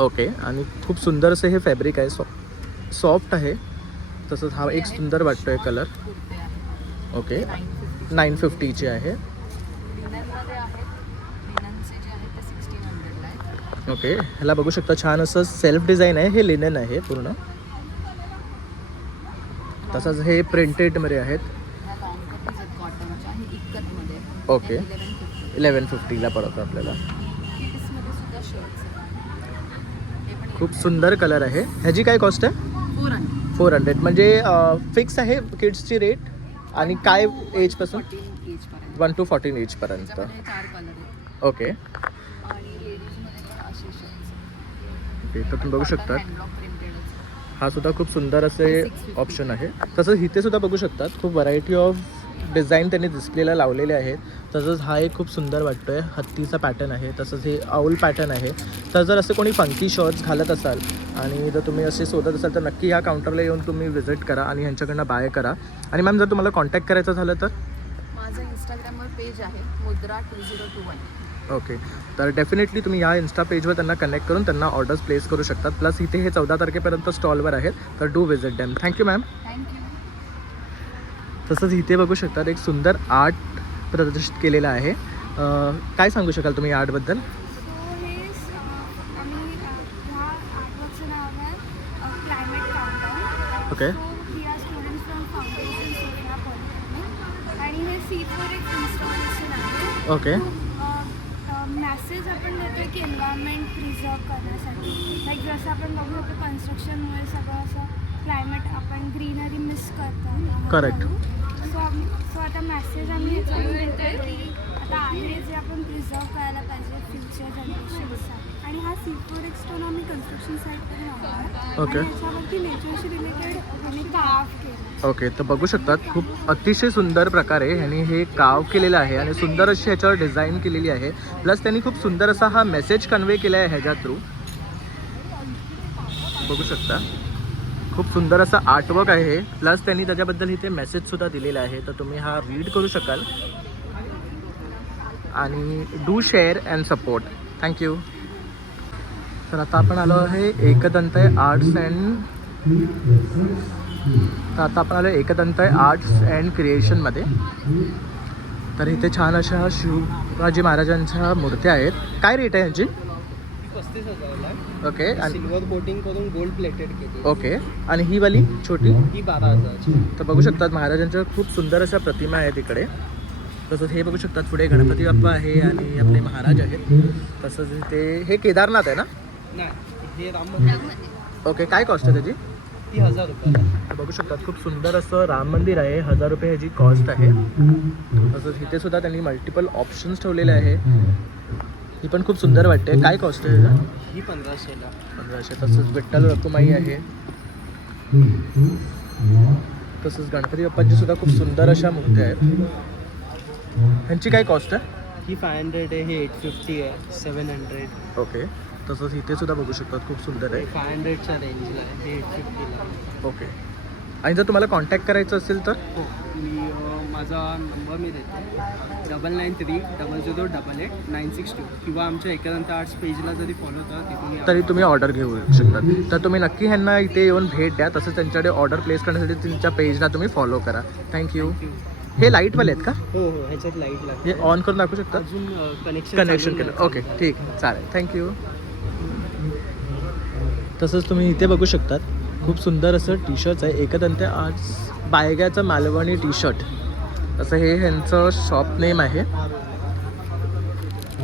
ओके. आणि खूप सुंदर असं हे फॅब्रिक आहे, सॉफ्ट आहे. तसंच हा एक सुंदर वाटतो आहे कलर. कुर्ते आहे ओके. 950. 950ची आहे. लिननमध्ये आहेत, लिननचे जे आहेत ते 1600 आहे. ओके. ह्याला बघू शकता छान असं सेल्फ डिझाईन आहे. हे लिनन आहे पूर्ण. तसंच हे प्रिंटेडमध्ये आहेत. ह्या लॉंग कुर्तीज आहेत कॉटनच्या, हे इक्कतमध्ये. ओके. 1150ला पडतं आपल्याला. किड्समध्ये सुद्धा शर्ट्स आहेत, हे पण खूप सुंदर कलर आहे. ह्याची काय कॉस्ट आहे? 400. 400. म्हणजे फिक्स आहे किड्सची रेट. आणि काय एजपासून? 14 एजपर्यंत. 1 to 14 एजपर्यंत. त्याच्यामध्ये 4 कलर आहेत ओके. आणि लेडीजमध्ये पण असे शर्ट्स. ओके. तर तुम्ही बघू शकतात हँडब्लॉक प्रिंटेडच. हा सुद्धा खूप सुंदर असे ऑप्शन आहे. तसंच इथे सुद्धा बघू शकतात खूप व्हरायटी ऑफ डिझाईन त्यांनी डिस्प्लेला लावलेले आहेत. तसंच हा एक खूप सुंदर वाटतो आहे, हत्तीचा पॅटर्न आहे. तसंच हे आऊल पॅटर्न आहे. तर जर असे कोणी फंकी शर्ट्स घालत असाल आणि जर तुम्ही असे शोधत असाल तर नक्की ह्या काउंटरला येऊन तुम्ही व्हिजिट करा आणि ह्यांच्याकडनं बाय करा. आणि मॅम जर तुम्हाला कॉन्टॅक्ट करायचं झालं तर? माझं इंस्टाग्रामवर पेज आहे मुद्रा 2021. ओके. तर डेफिनेटली तुम्ही या इन्स्टा पेजवर त्यांना कनेक्ट करून त्यांना ऑर्डर्स प्लेस करू शकतात. प्लस इथे हे 14 तारखेपर्यंत स्टॉलवर आहेत, तर do visit dam. Thank you ma'am. Thank you. तसंच इथे बघू शकतात एक सुंदर आर्ट प्रदर्शित केलेलं आहे. काय सांगू शकाल तुम्ही आर्टबद्दल? सो हे आम्ही ह्या आर्टवर्कचं नाव आहे climate countdown. Okay. So we are students from foundation Sonia polytechnic आणि हे C4 एक इन्स्टॉलेशन आहे. ओके. मॅसेज आपण देतो की एन्व्हायरमेंट प्रिझर्व करण्यासाठी. लाईक जसं आपण बघू शकतो कन्स्ट्रक्शनमुळे सगळं असं क्लायमेट आपण ग्रीनरी मिस करतो. करेक्ट. सो आता मॅसेज आम्ही याच्यावर देतो की आता आहे जे आपण प्रिझर्व करायला पाहिजे फ्युचर जनरेशन्ससाठी. आणि हा C4 एक स्टोन आम्ही कन्स्ट्रक्शन साईटकडे लावला. ओके. याच्यावरती नेचरशी रिलेटेड आम्ही कार्व केलं. ओके. तर बघू शकतात खूप अतिशय सुंदर प्रकारे ह्यांनी हे काव केलेलं आहे आणि सुंदर अशी ह्याच्यावर डिझाईन केलेली आहे. प्लस त्यांनी खूप सुंदर असा हा मेसेज कन्वे केला आहे ह्याच्या थ्रू. बघू शकता खूप सुंदर असा आर्टवर्क आहे. प्लस त्यांनी त्याच्याबद्दल इथे मेसेजसुद्धा दिलेला आहे, तर तुम्ही हा रीड करू शकाल. आणि do share and support. Thank you. तर आता आपण आलो आहे एकदंतय आर्ट्स अँड क्रिएशनमध्ये. तर इथे छान अशा शिवाजी महाराजांच्या मूर्त्या आहेत. काय रेट आहे यांची? 35,000 ओके. आणि सिल्वर कोटिंग करून गोल्ड प्लेटेड केली. ओके. आणि ही वाली छोटी? ही 12,000ची. तर बघू शकतात महाराजांच्या खूप सुंदर अशा प्रतिमा आहेत इकडे. तसंच हे बघू शकतात पुढे गणपती बाप्पा आहे आणि आपले महाराज आहेत. तसंच इथे हे केदारनाथ आहे ना? नाही, हे राम मंदिर. ओके. काय कॉस्ट आहे त्याची? ती 1000 रुपयाला. तर बघू शकतात खूप सुंदर असं राम मंदिर आहे. 1000 रुपये ह्याची कॉस्ट आहे. तसंच इथे सुद्धा त्यांनी मल्टिपल ऑप्शन्स ठेवलेले आहे. ही पण खूप सुंदर वाटते. काय कॉस्ट आहे ह्याला? ही 1500ला. 1500. तसंच विठ्ठल रखुमाई आहे. तसंच गणपती बाप्पांची सुद्धा खूप सुंदर अशा मूर्त्या आहेत. ह्यांची काय कॉस्ट आहे? ही 500 आहे, हे 850 आहे, 700. ओके. तसंच इथे सुद्धा बघू शकतात खूप सुंदर आहे. 500च्या रेंजला आहे, हे 850ला. ओके. आणि जर तुम्हाला कॉन्टॅक्ट करायचं असेल तर? हो, मी माझा नंबर मी देते 9930088962 किंवा आमच्या एकदंत आर्ट्स पेजला जरी फॉलो करा तिथून तरी तुम्ही ऑर्डर घेऊ शकता. तर तुम्ही नक्की ह्यांना इथे येऊन भेट द्या. तसंच त्यांच्याकडे ऑर्डर प्लेस करण्यासाठी त्यांच्या पेजला तुम्ही फॉलो करा. थँक्यू. हे लाईटवाले आहेत का? हो हो, ह्याच्यात लाईट लागते. हे ऑन करून दाखवू शकता? अजून कनेक्शन केलं. ओके ठीक चालेल. थँक्यू. तसंच तुम्ही इथे बघू शकतात खूप सुंदर असं टी शर्ट्स आहे. Ekdant arts बायगाचं Malvani T shirt असं हे ह्यांचं शॉप नेम आहे.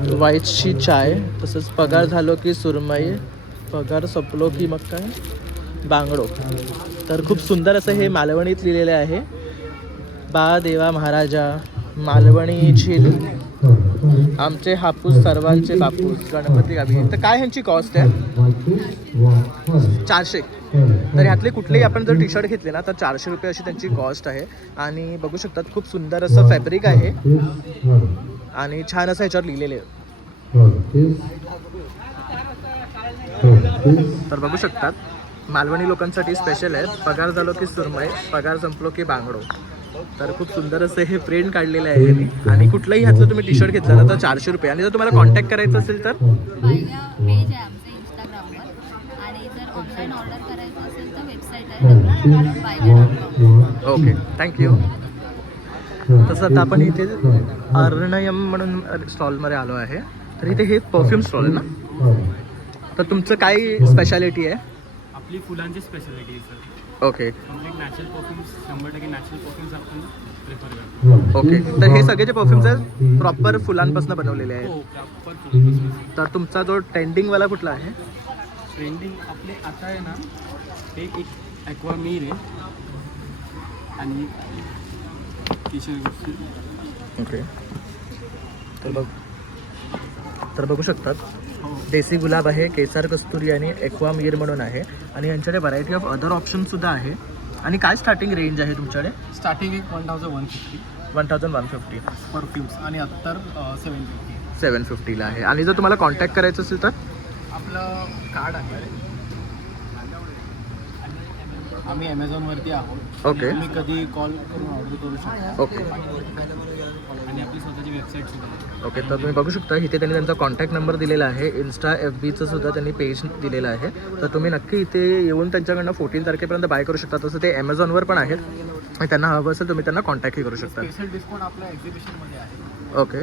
व्हाईटची चाय, तसंच पगार झालो की सुरमई, पगार संपलो की मग काय बांगडो. तर खूप सुंदर असं हे मालवणीत लिहिलेलं आहे. बा देवा महाराजा मालवणी झील, आमचे हापूस सर्वांचे बापूस, गणपती गावी. तर काय ह्यांची कॉस्ट आहे? 400. तर ह्यातले कुठलेही आपण जर टी शर्ट घेतले ना तर 400 रुपये अशी त्यांची कॉस्ट आहे. आणि बघू शकतात खूप सुंदर असं फॅब्रिक आहे आणि छान असं ह्याच्यावर लिहिलेले आहे. तर बघू शकतात मालवणी लोकांसाठी स्पेशल आहे. पगार झालो की सुरमई, पगार संपलो की बांगडो. तर खूप सुंदर असं हे प्रिंट काढलेलं आहे यांनी. आणि कुठलंही ह्यातलं तुम्ही टी शर्ट घेतलं ना तर 400 रुपये. आणि जर तुम्हाला कॉन्टॅक्ट करायचं असेल तर पेज आहे आमचं इंस्टाग्रामवर, आणि जर ऑनलाईन ऑर्डर करायचं असेल तर वेबसाईट आहे www.baiga.com. Okay, thank you. तसं आता आपण इथे अर्णयम म्हणून स्टॉलमध्ये आलो आहे. तर इथे हे परफ्यूम स्टॉल आहे ना. तर तुमचं काय स्पेशालिटी आहे? आपली फुलांची स्पेशालिटी आहे sir. Okay complete natural perfumes, 100% natural perfumes आपण प्रिफर करतो. ओके. तर हे सगळे जे परफ्यूम्स आहेत प्रॉपर फुलांपासून बनवलेले आहेत. हो, प्रॉपर फुलांपासून. तर तुमचा जो ट्रेंडिंगवाला कुठला आहे? ट्रेंडिंग आपले आता आहे ना, हे एक ॲक्वामीर आहे आणि ओके. तर बघू शकतात देसी गुलाब आहे, केसर कस्तुरी आणि एक्वामीर म्हणून आहे. आणि यांच्याकडे व्हरायटी ऑफ अदर ऑप्शनसुद्धा आहे. आणि काय स्टार्टिंग रेंज आहे तुमच्याकडे? स्टार्टिंग एक 1150 1150 परफ्यूम्स आणि अत्तर 750. 750ला आहे. आणि जर तुम्हाला कॉन्टॅक्ट करायचं असेल तर आपलं कार्ड आहे, आम्ही ॲमेझॉनवरती आहोत. ओके. तुम्ही कधी कॉल करून ऑर्डर करू शकता. ओके आणि आपली स्वतःची वेबसाईट सुद्धा आहे. ओके. तर तुम्ही बघू शकता इथे त्यांनी त्यांचा कॉन्टॅक्ट नंबर दिलेला आहे. इन्स्टा FBचं सुद्धा त्यांनी पेज दिलेलं आहे. तर तुम्ही नक्की इथे येऊन त्यांच्याकडनं 14 तारखेपर्यंत बाय करू शकता. तसं ते ॲमेझॉनवर पण आहेत. आणि त्यांना हवं असेल तुम्ही त्यांना कॉन्टॅक्टही करू शकता. स्पेशल डिस्काउंट आपल्या एक्झिबिशनमध्ये आहे. ओके.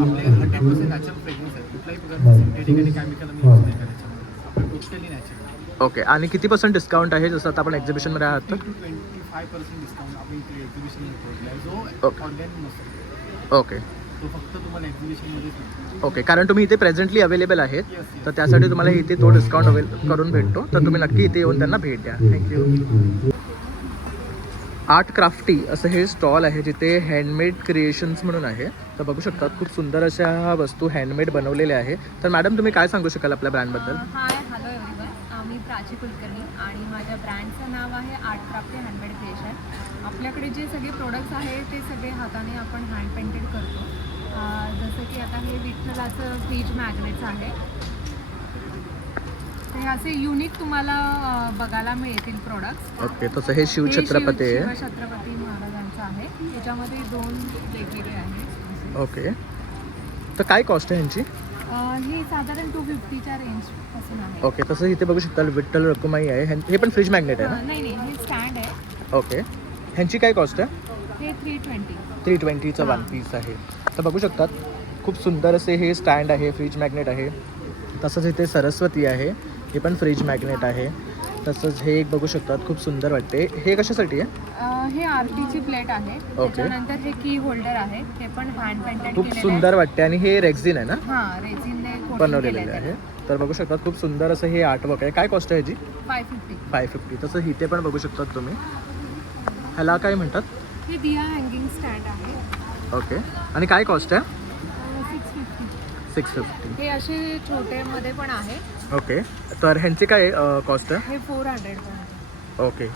आपले 100% नॅचरल फ्रेग्रन्स आहे. कुठल्याही प्रकारचं सिंथेटिक आणि केमिकल आम्ही यूज नाही करायचं. आपलं टोटली नॅचरल. ओके. आणि किती % डिस्काउंट आहे जसं आता आपण एक्झिबिशनमध्ये आहात तर? 25% डिस्काउंट आपण इथे एक्झिबिशनमध्ये ठेवला आहे, जो ओके. ऑनलाईन नसतो. ओके. तो फक्त तुम्हाला एक्झिबिशनमध्येच मिळतो. ओके. कारण तुम्ही इथे प्रेझेंटली अवेलेबल आहेत तर त्यासाठी तुम्हाला इथे तो डिस्काउंट करून भेटतो. तर तुम्ही नक्की इथे येऊन त्यांना भेट द्या. थँक्यू. आर्ट क्राफ्टी असं हे स्टॉल आहे जिथे हँडमेड क्रिएशन्स म्हणून आहे. तर बघू शकतात खूप सुंदर अशा वस्तू हँडमेड बनवलेल्या आहे. तर मॅडम तुम्ही काय सांगू शकाल आपल्या ब्रँडबद्दल? हाय, हॅलो एव्हरीवन. मी प्राची कुलकर्णी आणि माझ्या ब्रँडचं नाव आहे आर्ट क्राफ्टी हँडमेड क्रिएशन. आपल्याकडे जे सगळे प्रोडक्ट्स आहेत ते सगळे हाताने आपण हँड पेंटेड करतो. जसं की आता हे विठ्ठलाचं फ्रीज मॅग्नेट्स आहे. हे असे युनिक तुम्हाला बघायला मिळतील प्रोडक्ट्स. ओके. तसं हे शिवछत्रपती आहे. शिवछत्रपती महाराजांचं आहे. याच्यामध्ये 2 वेगवेगळे आहेत. ओके. तर काय कॉस्ट आहे ह्यांची? हे साधारण 250च्या रेंजपासून आहे. ओके. तसं इथे बघू शकता विठ्ठल रखुमाई आहे. हे पण फ्रीज मॅग्नेट आहे ना? नाही नाही, हे स्टँड आहे. ओके. ह्यांची काय कॉस्ट आहे? हे 320. 320चं 1 पीस आहे. तर बघू शकतात खूप सुंदर असे हे स्टँड आहे, फ्रीज मॅग्नेट आहे. तसंच इथे सरस्वती आहे, हे पण फ्रीज मॅग्नेट आहे. तसंच हे एक बघू शकतात खूप सुंदर वाटते. हे कशासाठी आहे? हे आरतीची प्लेट आहे. त्याच्यानंतर हे की होल्डर आहे, हे पण हँड पेंटेड खूप केलेलं सुंदर वाटते. आणि हे रेक्झिन आहे ना? हां, रेझिनने बनवलेलं आहे. तर बघू शकतात खूप सुंदर असं हे आर्टवर्क आहे. काय कॉस्ट आहे ह्याची? 550. तसं इथे पण बघू शकतात तुम्ही. ह्याला काय म्हणतात? हे दिया हँगिंग स्टँड आहे. ओके. आणि काय कॉस्ट आहे? 650. 650. हे असे छोटेमध्ये पण आहे. ओके. तर ह्यांची काय कॉस्ट आहे? हे 400 पण आहे. ओके.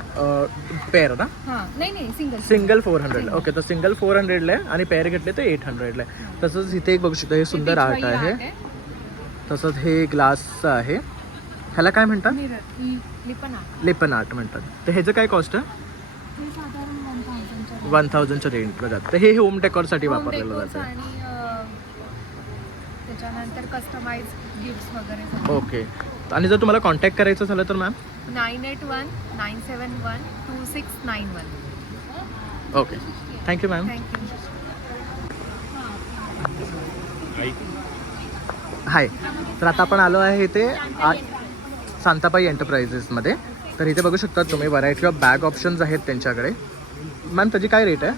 पेअर ना? हां, नाही नाही, सिंगल 400. ओके. तर सिंगल 400ला आहे आणि पेअर घेतले तर 800ला आहे. तसंच इथे एक बघू शकता हे सुंदर आर्ट आहे. तसंच हे ग्लासचं आहे. ह्याला काय म्हणतात? लिपन आर्ट म्हणतात. तर ह्याचं काय कॉस्ट आहे? हे साधारण 1000च्या रेंजला जातं. तर हे होम डेकोरसाठी वापरलेलं जातं. आणि त्याच्यानंतर कस्टमाइज गिफ्ट्स वगैरे. ओके. आणि जर तुम्हाला कॉन्टॅक्ट करायचं झालं तर ma'am? 981-971-2691. Okay. Thank you ma'am. Thank you. Hi. तर आता आपण आलो आहे इथे शांताबाई एंटरप्राइजेसमध्ये. तर इथे बघू शकता तुम्ही व्हरायटी ऑफ बॅग ऑप्शन्स आहेत त्यांच्याकडे. मॅम त्याची काय रेट आहे?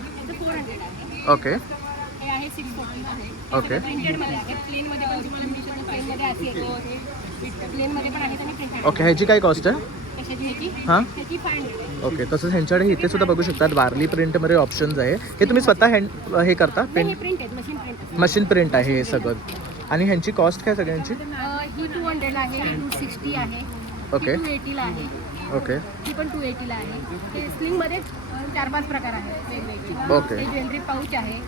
ओके. हे आहे 640 आहे. ओके. प्रिंटेडमध्ये आहे, प्लेनमध्ये पण तुम्हाला मिळू शकतो, प्लेनमध्ये असे येतो, प्लेनमध्ये पण आहेत आणि प्रिंटेड. ओके, ह्याची काय कॉस्ट आहे? कशाची ह्याची? हां ह्याची 500 आहे. ओके. तसंच ह्यांच्याकडे इथे सुद्धा बघू शकतात वारली प्रिंटमध्ये ऑप्शन्स आहे. हे तुम्ही स्वतः हँड हे करता नाही, हे प्रिंट? प्रिंट आहेत, मशीन प्रिंट आहे. मशीन प्रिंट आहे हे सगळं. आणि ह्यांची कॉस्ट काय सगळ्यांची? ही 200 आहे, ही 260 आहे, ओके. ही 280 आहे, ओके. ही पण 280 आहे. हे स्लिंगमध्ये 4-5 प्रकार आहेत वेगवेगळे. ओके. हे ज्वेलरी पाऊच आहे,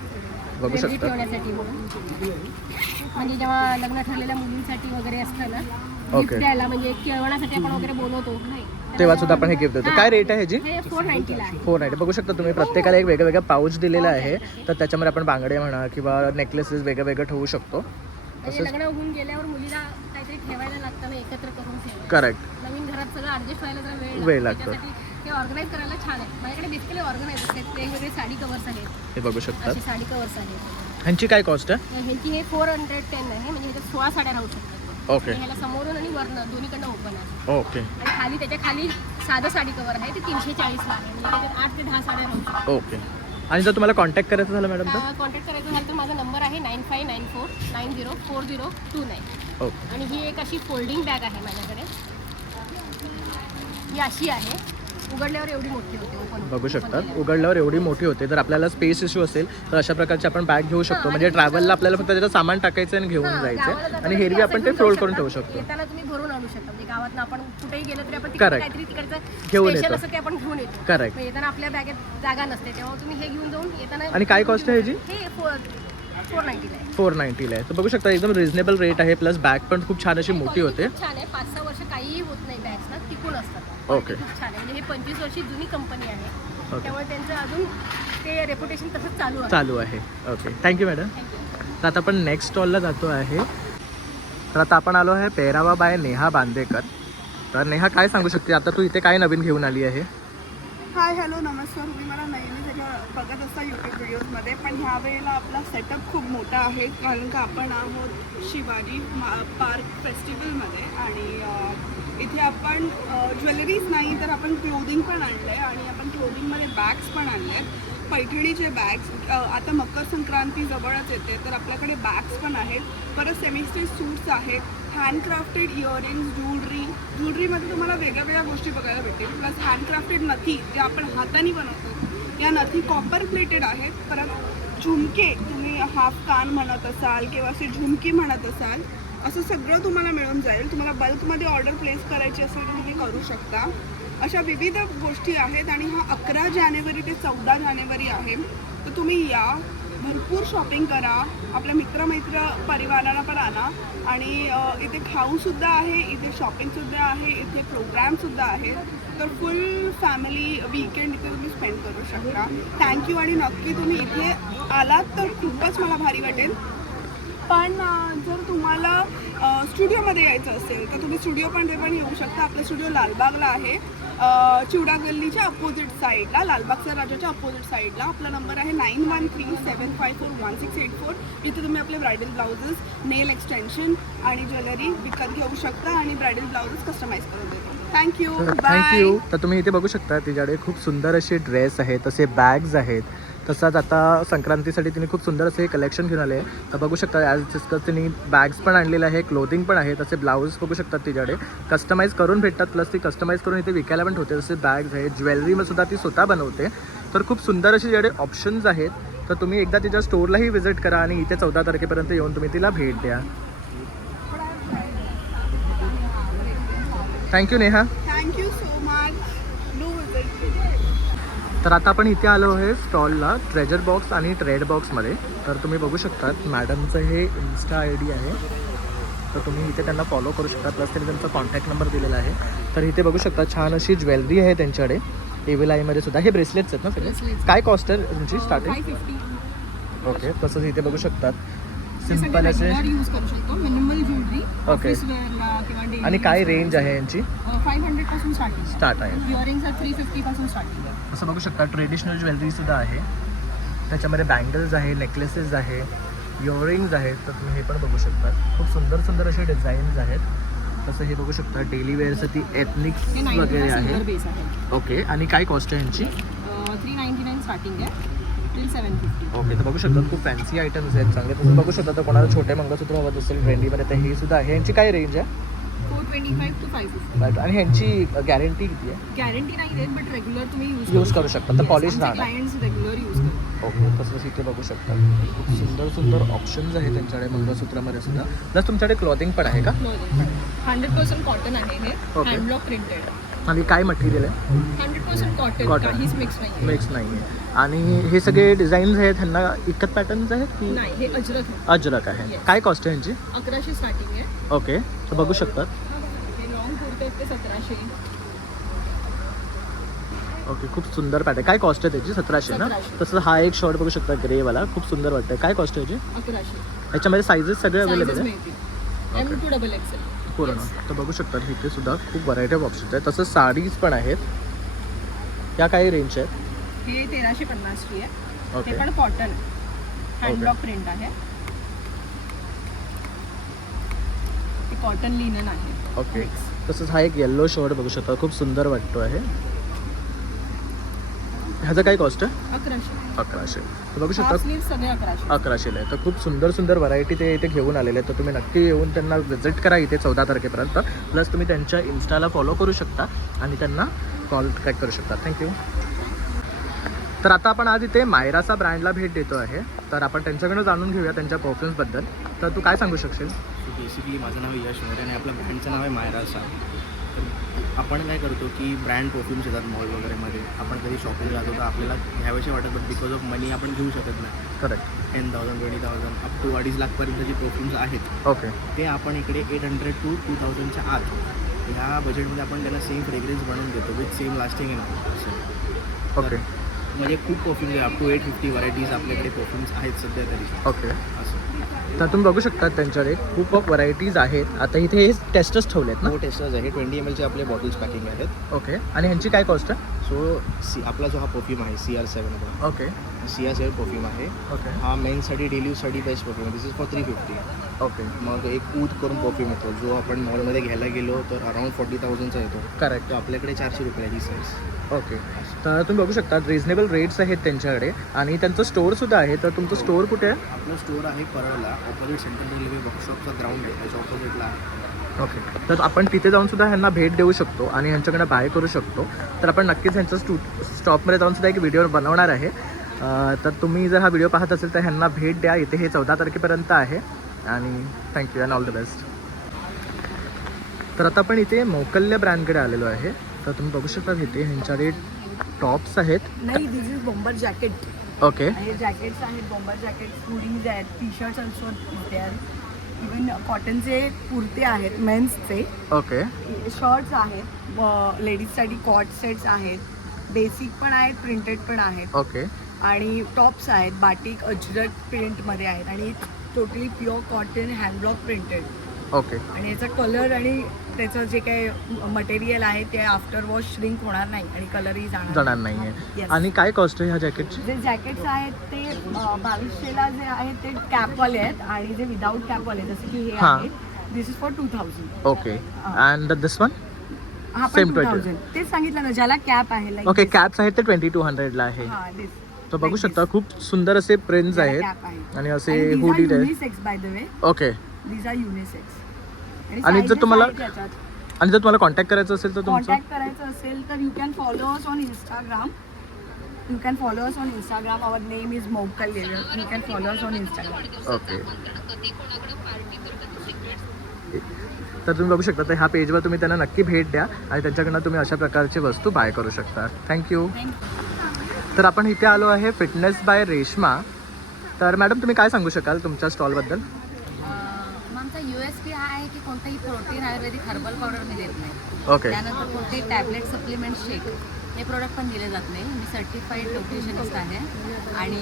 बघू ज्वेलरी शकता. ठेवण्यासाठी म्हणून. म्हणजे जेव्हा लग्न ठरलेल्या मुलींसाठी वगैरे असतं ना, ओके. गिफ्ट द्यायला, म्हणजे केळवणासाठी आपण वगैरे बोलवतो तर तेव्हा सुद्धा आपण हे गिफ्ट देतो. हां. काय रेट आहे ह्याची? हे 490 ला आहे. 490. बघू शकता तुम्ही प्रत्येकाला एक वेगळं वेगळं पाऊच दिलेलं आहे. तर त्याच्यामध्ये आपण बांगडे म्हणा किंवा नेकलेसेस वेगळं वेगळं ठेवू शकतो. म्हणजे लग्न होऊन गेल्यावर मुलीला काहीतरी ठेवायला लागतं ना, एकत्र करून ठेवायला. करेक्ट. नवीन घरात सगळं ॲडजस्ट व्हायला जरा वेळ लागतो. त्याच्यासाठी ते ऑर्गनाईज करायला छान आहे. माझ्याकडे बेसिकली ऑर्गनाईज आहेत, वेगवेगळे साडी कवर्स आहेत, हे बघू शकतात. अशी साडी कवर्स आहेत. ह्यांची काय कॉस्ट आहे? ह्यांची हे 410 आहे, म्हणजे ह्याच्यात 16 साड्या राहू शकतात. ओके. आणि ह्याला समोरून आणि वरनं दोन्हीकडनं ओपन आहे. ओके. आणि खाली त्याच्या खाली साधं साडी कवर आहे, ते 340 ला आहे. म्हणजे त्याच्यात 8 ते 10 साड्या राहू शकतात. ओके. आणि जर तुम्हाला कॉन्टॅक्ट करायचं झालं मॅडम तर? कॉन्टॅक्ट करायचं झालं तर माझा नंबर आहे 9594904029. ओके. आणि ही एक अशी फोल्डिंग बॅग आहे माझ्याकडे. ही अशी आहे, उघडल्यावर एवढी मोठी होते. ओपन बघू शकतात उघडल्यावर एवढी मोठी होते. जर आपल्याला स्पेस इश्यू असेल तर अशा प्रकारची आपण बॅग घेऊ शकतो. म्हणजे ट्रॅव्हलला आपल्याला फक्त त्याचं सामान टाकायचं आणि घेऊन जायचं आणि हेरवी आपण ते फोल्ड करून ठेवू शकतो. येताना तुम्ही भरून आणू शकता. म्हणजे गावात आपण कुठेही गेलं तरी आपण Correct. काहीतरी तिकडचं घेऊन स्पेशल येतो. असं ते आपण घेऊन येतो. Correct. मग येताना आपल्या बॅगेत जागा नसते, तेव्हा तुम्ही हे घेऊन जाऊन येताना. आणि काय cost आहे ह्याची? हे 490 आहे. 490 आहे. तर बघू शकता एकदम रिझनेबल रेट आहे. प्लस बॅग पण खूप छान अशी मोठी होते. खूप छान आहे. 5-6 वर्ष काहीही होत नाही, बॅग्स ना टिकून असतात. ओके. खूप छान आहे. म्हणजे हे 25 वर्षी जुनी कंपनी आहे, ओके. त्यामुळे त्यांचं अजून ते रेप्युटेशन तसंच चालू आहे. चालू आहे. ओके. Thank you madam. तर आता आपण नेक्स्ट स्टॉलला जातो आहे. तर आता आपण आलो आहे पेहरावा बाय नेहा बांदेकर. तर नेहा काय सांगू शकते, आता तू इथे काय नवीन घेऊन आली आहे? हाय हॅलो नमस्कार. तुम्ही मला नेहमी त्याच्या बघत असता यूट्यूब व्हिडिओजमध्ये, पण ह्या वेळेला आपला सेटअप खूप मोठा आहे, कारण का आपण आहोत शिवाजी पार्क फेस्टिवलमध्ये. आणि इथे आपण ज्वेलरीज नाही तर आपण क्लोदिंग पण आणलं आहे, आणि आपण क्लोदिंगमध्ये बॅग्स पण आणले आहेत. पैठणीचे बॅग्स, आता मकर संक्रांती जवळच येते तर आपल्याकडे बॅग्स पण आहेत. परत सेमिस्टेज सूट्स आहेत, हँडक्राफ्टेड इयरिंग्स, ज्वेलरीमध्ये तुम्हाला वेगळ्या गोष्टी बघायला भेटतील. प्लस हँडक्राफ्टेड नथी जे आपण हाताने बनवतो, या नथी कॉपर प्लेटेड आहेत. परत झुमके, तुम्ही हाफ कान म्हणत असाल किंवा असे झुमकी म्हणत असाल, असं सगळं तुम्हाला मिळून जाईल. तुम्हाला बल्कमध्ये ऑर्डर प्लेस करायची असेल तर तुम्ही करू शकता. अशा विविध गोष्टी आहेत. आणि हा 11 जानेवारी ते 14 जानेवारी आहे, तर तुम्ही या, भरपूर शॉपिंग करा, आपल्या मित्रमैत्र परिवाराला पण आणा. आणि इथे खाऊसुद्धा आहे, इथे शॉपिंगसुद्धा आहे, इथे प्रोग्रामसुद्धा आहेत. तर फुल फॅमिली वीकेंड इथे तुम्ही स्पेंड करू शकता. थँक्यू. आणि नक्की तुम्ही इथे आलात तर खूपच मला भारी वाटेल. पण जर तुम्हाला स्टुडिओमध्ये यायचं असेल तर तुम्ही स्टुडिओ पण येऊ शकता. आपलं स्टुडिओ लालबागला आहे, चिवडा गल्लीच्या अपोजिट साईडला, लालबागच्या राजाच्या अपोजिट साईडला. आपला नंबर आहे 9137541684. इथे तुम्ही आपले ब्रायडल ब्लाउजेस, नेल एक्सटेन्शन आणि ज्वेलरी विकत घेऊ शकता आणि ब्रायडल ब्लाउजेस कस्टमाइज करून देतो. थँक्यू. थँक्यू. तर तुम्ही इथे बघू शकता तिच्याकडे खूप सुंदर असे ड्रेस आहेत, तसे बॅग्स आहेत. तसंच आता संक्रांतीसाठी तिने खूप सुंदर असे कलेक्शन घेऊन आले. तर बघू शकता ॲज डिस्कस तिने बॅग्स पण आणलेले आहे, क्लोथिंग पण आहे, तसे ब्लाऊज बघू शकतात तिच्याकडे कस्टमाइज करून भेटतात. प्लस ती कस्टमाइज करून इथे विकायला पण ठेवते. जसे बॅग्स आहेत, ज्वेलरीमध्ये सुद्धा ती स्वतः बनवते. तर खूप सुंदर असे तिच्याकडे ऑप्शन्स आहेत. तर तुम्ही एकदा तिच्या स्टोअरलाही व्हिजिट करा आणि इथे 14 तारखेपर्यंत येऊन तुम्ही तिला भेट द्या. Thank you Neha. Thank you so much. तर आता आपण इथे आलो आहे स्टॉलला ट्रेजर बॉक्स आणि ट्रेड बॉक्समध्ये. तर तुम्ही बघू शकतात मॅडमचं हे इन्स्टा ID आहे, तर तुम्ही इथे त्यांना फॉलो करू शकता. प्लस त्यांनी त्यांचा कॉन्टॅक्ट नंबर दिलेला आहे. तर इथे बघू शकता छान अशी ज्वेलरी आहे त्यांच्याकडे. एव्हिल आयमध्ये सुद्धा हे ब्रेसलेट्स आहेत ना सगळे. काय कॉस्ट आहे तुमची स्टार्टिंग? 550. ओके. तसंच इथे बघू शकतात सिम्पल असे. यूज करू शकतो, मिनिमल ज्वेलरी ओके. ऑफिस वेअरला किंवा डेली. आणि काय रेंज आहे यांची? 500 पासून स्टार्ट आहे. इयरिंग्स 350 पासून स्टार्टिंग. असं बघू शकता ट्रेडिशनल ज्वेलरीसुद्धा आहे. त्याच्यामध्ये बँगल्स आहे, नेकलेसेस आहे, इयरिंग्ज आहेत. तर तुम्ही हे पण बघू शकता. खूप सुंदर सुंदर असे डिझाईन्स आहेत. तसं हे बघू शकता डेली वेअरसाठी एथनिक्स वगैरे आहे. बेस आहे. ओके. आणि काय कॉस्ट आहे यांची? 399 स्टार्टिंग आहे. टिल 750. ओके, तर बघू शकता खूप फॅन्सी आयटम्स आहेत चांगले. तुम्ही बघू शकता तर कोणाला छोटे मंगळसूत्र हवत असेल ट्रेंडीमध्ये तर हे सुद्धा आहे. यांची काय रेंज आहे? 425 to 550. Right. आणि ह्यांची गॅरंटी किती आहे? गॅरंटी नाही देत, बट रेग्युलर तुम्ही यूज करू शकता तर पॉलिश राहणार. क्लायंट्स रेग्युलर यूज करतात. ओके, तसंच इथे बघू शकता खूप सुंदर सुंदर ऑप्शन्स आहेत त्यांच्याकडे मंगळसूत्रामध्ये सुद्धा. प्लस तुमच्याकडे क्लॉथिंग पण आहे का? 100% कॉटन आहे हे, Okay. Hand block printed. आणि काय मटेरियल आहे? 100% कॉटन, Cotton. काहीच मिक्स नाही. मिक्स नाही आहे. आणि हे सगळे डिझाईन्स आहेत ह्यांना इकत पॅटर्न्स आहेत की नाही, हे अजरक आहे. अजरक आहे? Yes. काय कॉस्ट आहे ह्यांची? 1100 स्टार्टिंग आहे. ओके, तर बघू शकतात. हे लॉंग कुर्ते आहेत ते 1700. ओके, खूप सुंदर पॅटर्न. काय कॉस्ट आहे त्याची? 1700 ना? 1700. तसं हा एक शॉर्ट बघू शकता ग्रेवाला, खूप सुंदर वाटतं. काय कॉस्ट आहे याची? 1100. ह्याच्यामध्ये सायझेस सगळे अवेलेबल साईजेस आहे मिळतील. M to XXL. पूर्ण. तर बघू शकता इथे सुद्धा खूप व्हरायटी ऑफ ऑप्शन्स आहेत. तसंच साडीज पण आहेत. या काही रेंज आहेत? हे 1350 ची आहे. ओके. ते पण कॉटन, हँडब्लॉक प्रिंट आहे. ते कॉटन लिनन आहे. ओके, तसंच हा एक येल्लो शर्ट बघू शकता, खूप सुंदर वाटतो आहे. ह्याचं काय कॉस्ट आहे? 1100. 1100. तर बघू शकता हाफ स्लीव्ह सगळे 1100. 1100ला आहे. तर खूप सुंदर सुंदर व्हरायटी ते इथे घेऊन आलेले आहेत. तर तुम्ही नक्की येऊन त्यांना विजिट करा इथे 14 तारखेपर्यंत. प्लस तुम्ही त्यांच्या इन्स्टाला फॉलो करू शकता आणि त्यांना कॉन्टॅक्ट करू शकता. थँक्यू. तर आता आपण आज इथे मायरासा ब्रँडला भेट देतो आहे. तर आपण त्यांच्याकडून जाणून घेऊया त्यांच्या परफ्युम्सबद्दल. तर तू काय सांगू शकशील? सो बेसिकली माझं नाव यश मोरे आणि आपल्या ब्रँडचं नाव आहे मायरासा. तर आपण काय करतो की ब्रँड परफ्युम्स येतात मॉल वगैरेमध्ये. आपण कधी शॉपिंग जातो तर आपल्याला घ्यावेसे वाटत, बट बिकॉज ऑफ मनी आपण घेऊ शकत नाही. करेक्ट. 10,000 20,000 अप टू 2.5 लाखपर्यंतची परफ्युम्स आहेत. ओके. ते आपण इकडे 800 to 2000च्या आत ह्या बजेटमध्ये आपण त्यांना सेम फ्रेग्रन्स बनवून देतो विथ सेम लास्टिंग आहे. ओके. म्हणजे खूप परफ्युम्स आहे. अप टू 850 व्हरायटीज आपल्याकडे परफ्युम्स आहेत सध्या तरी. ओके. असं तर तुम्ही बघू शकता त्यांच्याकडे खूप व्हरायटीज आहेत. आता इथे हे टेस्टच ठेवलेत ना? हो, टेस्टर्स आहे. 20 ml चे आपले बॉटल्स पॅकिंग आहेत. ओके. आणि ह्यांची काय कॉस्ट आहे? सो आपला जो हा परफ्यूम आहे CR7 ओके. CR7 परफ्यूम आहे. ओके. हा मेन्ससाठी डेली यूजसाठी बेस्ट परफ्यूम आहे. This is for 350. ओके. मग एक ऊद करून परफ्यूम येतो जो आपण मॉलमध्ये घ्यायला गेलो तर अराउंड 40,000चा येतो. करेक्ट. तो आपल्याकडे 400 रुपयाची साईज. ओके. तर तुम्ही बघू शकता रिजनेबल रेट्स आहेत त्यांच्याकडे आणि त्यांचं स्टोअरसुद्धा आहे. तर तुमचं स्टोअर कुठे आहे? आपलं स्टोअर आहे परळला, ऑपोजिट सेंट्रल रेल्वे वर्कशॉपचा ग्राउंड आहे त्याच्या ऑपोजिटला आहे. ओके. तर आपण तिथे जाऊन सुद्धा ह्यांना भेट देऊ शकतो आणि ह्यांच्याकडे बाय करू शकतो. तर आपण नक्कीच ह्यांचं स्टॉपमध्ये जाऊन सुद्धा एक व्हिडिओ बनवणार आहे. तर तुम्ही जर हा व्हिडिओ पाहत असेल तर ह्यांना भेट द्या. इथे हे 14 तारखेपर्यंत आहे. आणि thank you and all the best. तर आता आपण इथे मोकल्य ब्रँडकडे आलेलो आहे. तर तुम्ही बघू शकता इथे ह्यांच्याकडे टॉप्स आहेत. नाही, this is bomber jacket. Okay. हे जॅकेट्स आहेत, बॉम्बर जॅकेट्स, हुडीज आहेत, T shirts also there. Even कॉटनचे कुर्ते आहेत मेन्सचे. ओके. शर्ट्स आहेत, लेडीजसाठी कॉट सेट्स आहेत, बेसिक पण आहेत, प्रिंटेड पण आहेत. ओके. आणि टॉप्स आहेत, बाटिक अजरक प्रिंटमध्ये आहेत आणि totally pure cotton hand block printed. Okay. आणि याचा कलर आणि त्याचं जे काही मटेरियल आहे ते आफ्टर वॉश श्रिंक होणार नाही आणि कलरही जाणार नाही आहे. Yes. आणि काय कॉस्ट आहे ह्या जॅकेटची? जे जॅकेट्स आहेत ते 2200ला जे आहेत ते कॅपवाले आहेत आणि जे विदाऊट कॅपवाले जसे की हे हां. आहे this is for 2000. Okay. And this one? हा Same पण 2000. 2000 तेच सांगितलं ना, ज्याला कॅप आहे लाईक ओके. कॅप्स आहेत ते 2200ला आहे. हा दिस. तर बघू शकता खूप सुंदर असे प्रिंट्स आहेत आणि असे हुडीड आहेत. Unisex by the way. Okay. These are unisex. आणि जर तुम्हाला कॉन्टॅक्ट करायचं असेल तर तुमचं कॉन्टॅक्ट करायचं असेल तर you can follow us on Instagram. Our name is मोकल्य. You can follow us on Instagram. Okay. तर तुम्ही बघू शकता तर ह्या पेजवर तुम्ही त्यांना नक्की भेट द्या आणि त्यांच्याकडनं तुम्ही अशा प्रकारची वस्तू बाय करू शकता. थँक्यू. तर आपण इथे आलो आहे फिटनेस बाय रेश्मा. तर मॅडम तुम्ही काय सांगू शकाल तुमच्या स्टॉलबद्दल? आमचा USP हा आहे की कोणताही प्रोटीन आयुर्वेदिक हर्बल पावडर मी देत नाही. ओके. त्यानंतर कोणतेही टॅबलेट सप्लिमेंट शेक हे प्रोडक्ट पण दिले जात नाही. मी सर्टिफाईड न्यूट्रिशनिस्ट आहे आणि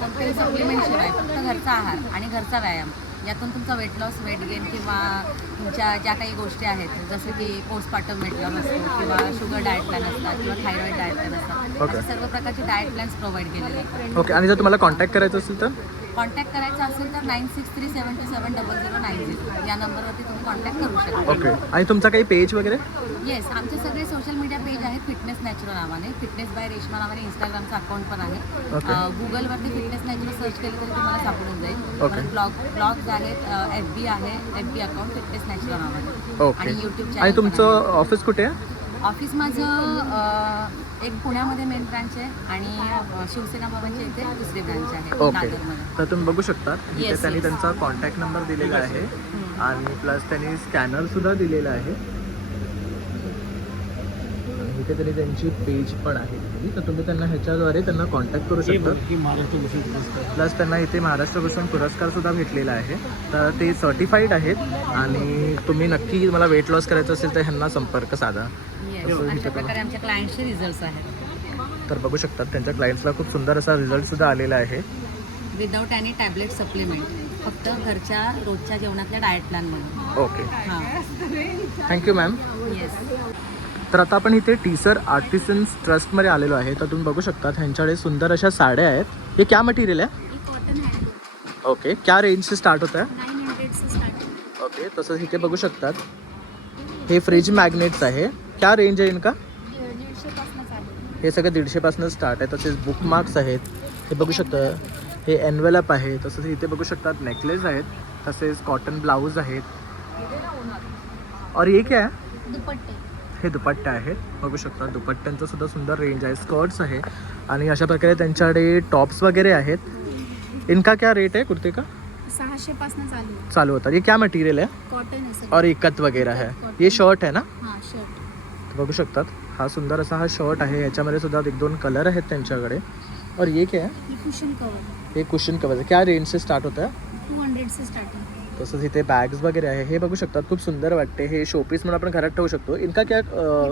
कोणतेही सप्लिमेंट शेक आहे. फक्त घरचा आहार आणि घरचा व्यायाम यातून तुमचा वेट लॉस, वेट गेन किंवा तुमच्या ज्या काही गोष्टी आहेत जसं की पोस्टपार्टम वेट लॉस असतो किंवा शुगर डाएट प्लॅन असतात किंवा थायरॉइड डाएट प्लॅन असतात. ओके. अशा सर्व प्रकारचे डाएट प्लॅन्स प्रोव्हाइड केले जातात. ओके. आणि जर तुम्हाला कॉन्टॅक्ट करायचं असेल तर? कॉन्टॅक्ट करायचा असेल तर 9637700090 या नंबरवरती तुम्ही कॉन्टॅक्ट करू शकता. ओके. आणि तुमचा काही पेज वगैरे? येस, आमचे सगळे सोशल मीडिया पेज आहेत फिटनेस नॅचरल नावाने, फिटनेस बाय रेश्मा नावाने इंस्टाग्रामचं अकाउंट पण आहे. ओके. गुगलवरती फिटनेस नॅचरल सर्च केलं तरी तुम्हाला सापडून जाईल. ओके. ब्लॉग्स आहेत, FB आहे, FB अकाउंट फिटनेस नॅचरल नावाने. ओके. आणि यूट्यूब आणि चॅनल. तुमचं ऑफिस कुठे आहे? ऑफिस माझं एक पुण्यामध्ये मेन ब्रांच आहे आणि शिवसेना भवनच्या इथे दुसरी ब्रांच आहे ओके. दादरमध्ये. तर तुम्ही बघू शकता इथे Yes, त्यांनी yes. त्यांचा कॉन्टॅक्ट नंबर दिलेला आहे आणि प्लस त्यांनी स्कॅनरसुद्धा दिलेला आहे. आणि इथे तरी त्यांची पेज पण आहे, तर तुम्ही त्यांना ह्याच्याद्वारे त्यांना कॉन्टॅक्ट करू शकता. की महाराष्ट्र भूषण पुरस्कार प्लस त्यांना इथे महाराष्ट्र भूषण पुरस्कारसुद्धा भेटलेला आहे. तर ते सर्टिफाईड आहेत आणि तुम्ही नक्की मला वेट लॉस करायचं असेल तर ह्यांना संपर्क साधा. अशा प्रकारे आमच्या क्लायंटचे रिझल्ट्स आहेत. तर बघू शकतात त्यांच्या क्लायंट्सला खूप सुंदर असा रिझल्टसुद्धा आलेला आहे. विदाऊट एनी टॅबलेट सप्लिमेंट, फक्त घरच्या रोजच्या जेवणातल्या डाएट प्लॅनमध्ये. ओके, हां, थँक्यू मॅम. येस. तर आता आपण इथे टीसर आर्टिसन्स ट्रस्टमध्ये आलेलो आहे. तर तुम्ही बघू शकता ह्यांच्याकडे सुंदर अशा साड्या आहेत. हे क्या मटेरियल है? कॉटन हँडलूम ओके, क्या रेंज से स्टार्ट होता है? 900 से स्टार्ट. ओके, तसंच इथे बघू शकतात हे फ्रीज मॅग्नेट्स आहे. क्या रेंज आहे इनका? 150 पासून चालू. हे सगळं 150पासून स्टार्ट आहे. तसेच बुकमार्क्स आहेत, हे बघू शकता. हे एनवेलप आहे. तसंच इथे बघू शकतात नेकलेस आहेत. तसेच कॉटन ब्लाऊज आहेत. और ये क्या आहे? दुपट्टे. हे दुपट्टे आहेत. बघू शकता दुपट्ट्यांचं सुद्धा सुंदर रेंज आहे. स्कर्ट्स आहे आणि अशा प्रकारे त्यांच्याकडे टॉप्स वगैरे आहेत. इनका क्या रेट है कुर्ते का? 600 पासून चालू आहे. चालू होता. ये क्या मटेरियल है? कॉटन आहे सर. और इकत वगैरह है. ये शर्ट है ना? हां, शर्ट. बघू शकतात हा सुंदर असा हा शर्ट आहे. ह्याच्यामध्ये सुद्धा 1-2 कलर आहेत त्यांच्याकडे. और ये क्या है? ही कुशन कवर. हे कुशन कवर. क्या रेंज से स्टार्ट होता है? 200 से स्टार्टिंग. तसंच इथे बॅग्स वगैरे आहे. हे बघू शकतात खूप सुंदर वाटते. हे शोपीस म्हणून आपण घरात ठेवू शकतो. इनका क्या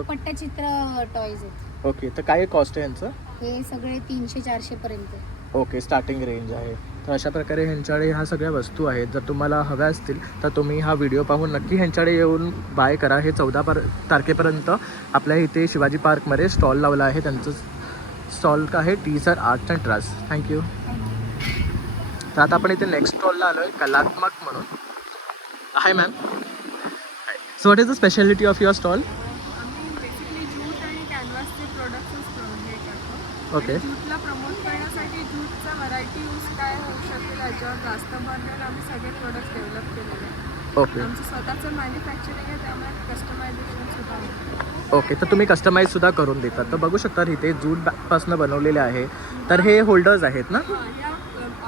पट्टचित्र टॉयज आहेत. ओके, तर काय कॉस्ट आहे यांचं? हे सगळे 300-400 पर्यंत. ओके, स्टार्टिंग रेंज आहे. तर अशा प्रकारे ह्यांच्याकडे ह्या सगळ्या वस्तू आहेत. जर तुम्हाला हव्या असतील तर तुम्ही हा व्हिडिओ पाहून नक्की ह्यांच्याकडे येऊन बाय करा. हे 14 तारखेपर्यंत आपल्या इथे शिवाजी पार्कमध्ये स्टॉल लावला आहे. त्यांचं स्टॉल आहे teacher arts and trust. Thank you. तर आता आपण इथे नेक्स्ट स्टॉलला आलो आहे, कलात्मक म्हणून. Hi ma'am. So what is the speciality of your stall? आम्ही बेसिकली ज्यूट आणि कॅनव्हासचे प्रोडक्ट्सच हे करतो. ओके. ज्यूटला प्रमोट करण्यासाठी ज्यूटचा व्हरायटी यूज काय होऊ शकेल याच्यावर जास्त भर देऊन आम्ही सगळे प्रोडक्ट्स डेव्हलप केलेले आहेत. ओके. आमचं स्वतःचं मॅन्युफॅक्चरिंग आहे, त्यामुळे कस्टमायझेशन सुद्धा होतं. ओके, तर तुम्ही कस्टमाइजसुद्धा करून देतात. तर बघू शकता इथे जूटपासून बनवलेले आहे. तर हे होल्डर्स आहेत ना? ह्या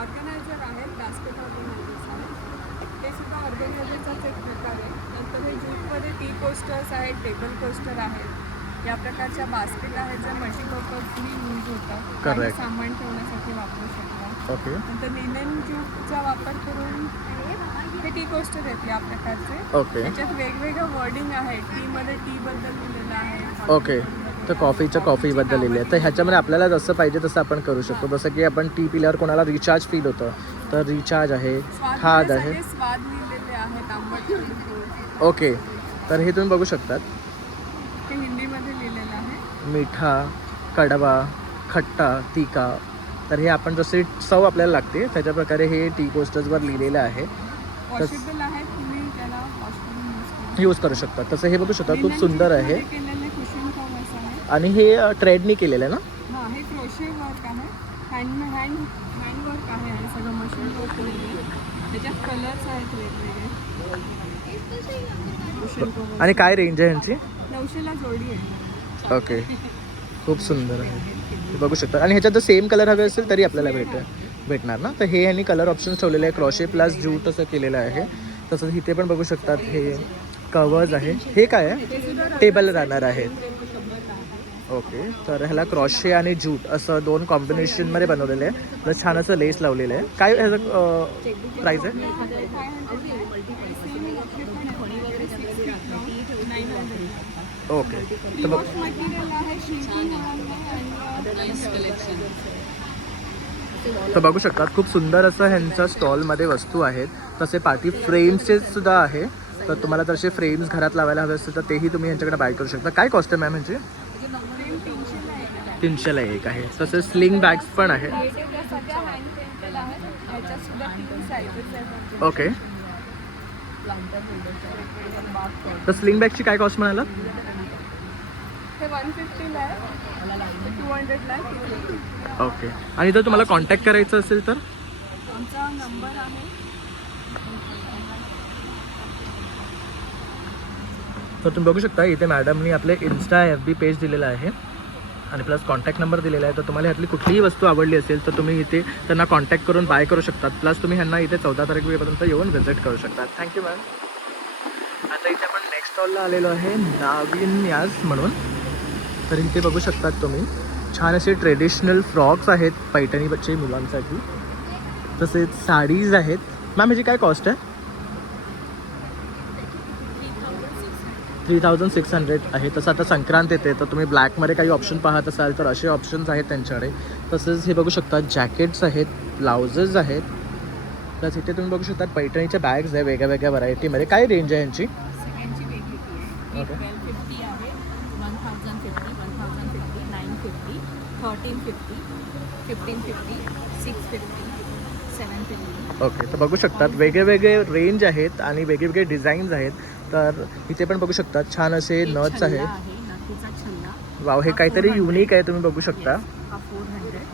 ऑर्गनायझर आहेत, बास्केट ऑर्गनायझर्स आहेत. ते सुद्धा ऑर्गनायझरचाच एक प्रकार आहे. नंतर हे ज्यूटमध्ये टी कोस्टर्स आहेत, टेबल कोस्टर आहेत. या प्रकारच्या बास्केट आहेत ज्या मल्टीपर्पजली यूज होतात. काही Correct. सामान ठेवण्यासाठी वापरू शकतात. ओके. नंतर लिनन ज्यूटचा वापर करून हे टी कोस्टर आहेत या प्रकारचे. ओके. त्याच्यात वेगवेगळं वर्डिंग आहे. टीमध्ये टीबद्दल लिहिलेलं आहे. ओके, तर कॉफीबद्दल लिहिले आहे. तर ह्याच्यामध्ये आपल्याला जसं पाहिजे तसं आपण करू शकतो. जसं की आपण टी पिल्यावर कोणाला रिचार्ज फील होतं तर रिचार्ज आहे, खाद आहे. स्वादमध्ये स्वाद लिहिलेले आहेत, आंबट गोड. ओके, तर हे तुम्ही बघू शकतात. हे हिंदीमध्ये लिहिलेलं आहे. मिठा, कडवा, खट्टा, तिखा. तर हे आपण जसे चव आपल्याला लागते त्याच्या प्रकारे हे टी कोस्टर्सवर लिहिलेलं आहे. वॉशेबल आहे, तुम्ही त्याला वॉश करून यूज करू शकता. तसं हे बघू शकता खूप सुंदर आहे. केलेले कुशन कव्हर्स आहे. आणि हे ट्रेडनी केलेलं आहे ना? हां, हे क्रोशे वर्क आहे, हँड वर्क आहे आणि सगळं मशीन वर्क केलेलं आहे. त्याच्यात कलर्स आहेत वेगवेगळे. कुशन कव्हर आणि काय रेंज आहे ह्यांची? 900ला जोडी आहे. ओके, खूप सुंदर आहे. हे बघू शकता. आणि ह्याच्यात जर सेम कलर हवे असेल तरी आपल्याला भेटणार ना? तर हे ह्यांनी कलर ऑप्शन्स ठेवलेले आहे. क्रॉशे प्लस ज्यूट असं केलेलं आहे. तसंच इथे पण बघू शकतात हे कवर्स आहे. हे काय आहे? टेबल राहणार आहेत. ओके, तर ह्याला क्रॉशे आणि ज्यूट असं 2 कॉम्बिनेशनमध्ये बनवलेलं आहे. प्लस छान असं लेस लावलेलं आहे. काय ह्याचं प्राईस आहे? ओके, तर बघ मटेरियल आहे, शिल्पिंग तर बघू शकतात खूप सुंदर असं ह्यांच्या स्टॉलमध्ये वस्तू आहेत. तसे पार्टी फ्रेम्सचे सुद्धा आहे. तर तुम्हाला तसे फ्रेम्स घरात लावायला हवे असतील तर तेही तुम्ही यांच्याकडे बाय करू शकता. काय कॉस्ट आहे मॅम ह्यांची? 300ला एक आहे. तसे स्लिंग बॅग्स पण आहेत. सगळ्या हँड पेंटेड आहेत. ह्याच्यात सुद्धा 3 साईजेस आहेत. ओके, तर स्लिंग बॅगची काय कॉस्ट म्हणाला? हे 150ला आहे, 200ला आहे. ओके. आणि जर तुम्हाला कॉन्टॅक्ट करायचं असेल तर आमचा नंबर आहे. तर तुम्ही बघू शकता इथे मॅडमनी आपले इन्स्टा FB पेज दिलेलं आहे आणि प्लस कॉन्टॅक्ट नंबर दिलेला आहे. तर तुम्हाला ह्यातली कुठलीही वस्तू आवडली असेल तर तुम्ही इथे त्यांना कॉन्टॅक्ट करून बाय करू शकतात. प्लस तुम्ही ह्यांना इथे 14 तारखेपर्यंत येऊन व्हिजिट करू शकतात. Thank you ma'am. आता इथे आपण नेक्स्ट स्टॉलला आलेलो आहे, नाविन्यास म्हणून. तर इथे बघू शकतात तुम्ही छान असे ट्रेडिशनल फ्रॉक्स आहेत पैठणी बच्चे मुलांसाठी, तसेच साडीज आहेत. मॅम ह्याची काय कॉस्ट आहे? 3600 आहे. तसं आता संक्रांत येते तर तुम्ही ब्लॅकमध्ये काही ऑप्शन पाहत असाल तर असे ऑप्शन्स आहेत त्यांच्याकडे. तसेच हे बघू शकता जॅकेट्स आहेत, ब्लाउजेस आहेत. प्लस इथे तुम्ही बघू शकता पैठणीच्या बॅग्स आहे वेगळ्या वेगळ्या व्हरायटीमध्ये. काय रेंज आहे यांची? सगळ्यांची वेगवेगळी आहे. 1250 आहे, 1050, 1050, 950, 1350, 1550, 650, 750. ओके. तर बघू शकतात वेगळे वेगळे रेंज आहेत आणि वेगवेगळे डिझाईन्स आहेत. तर इथे पण बघू शकता छान असे नथ्स आहेत. नथीचा छल्ला. वाव, हे काहीतरी युनिक आहे. तुम्ही बघू शकता. हा 400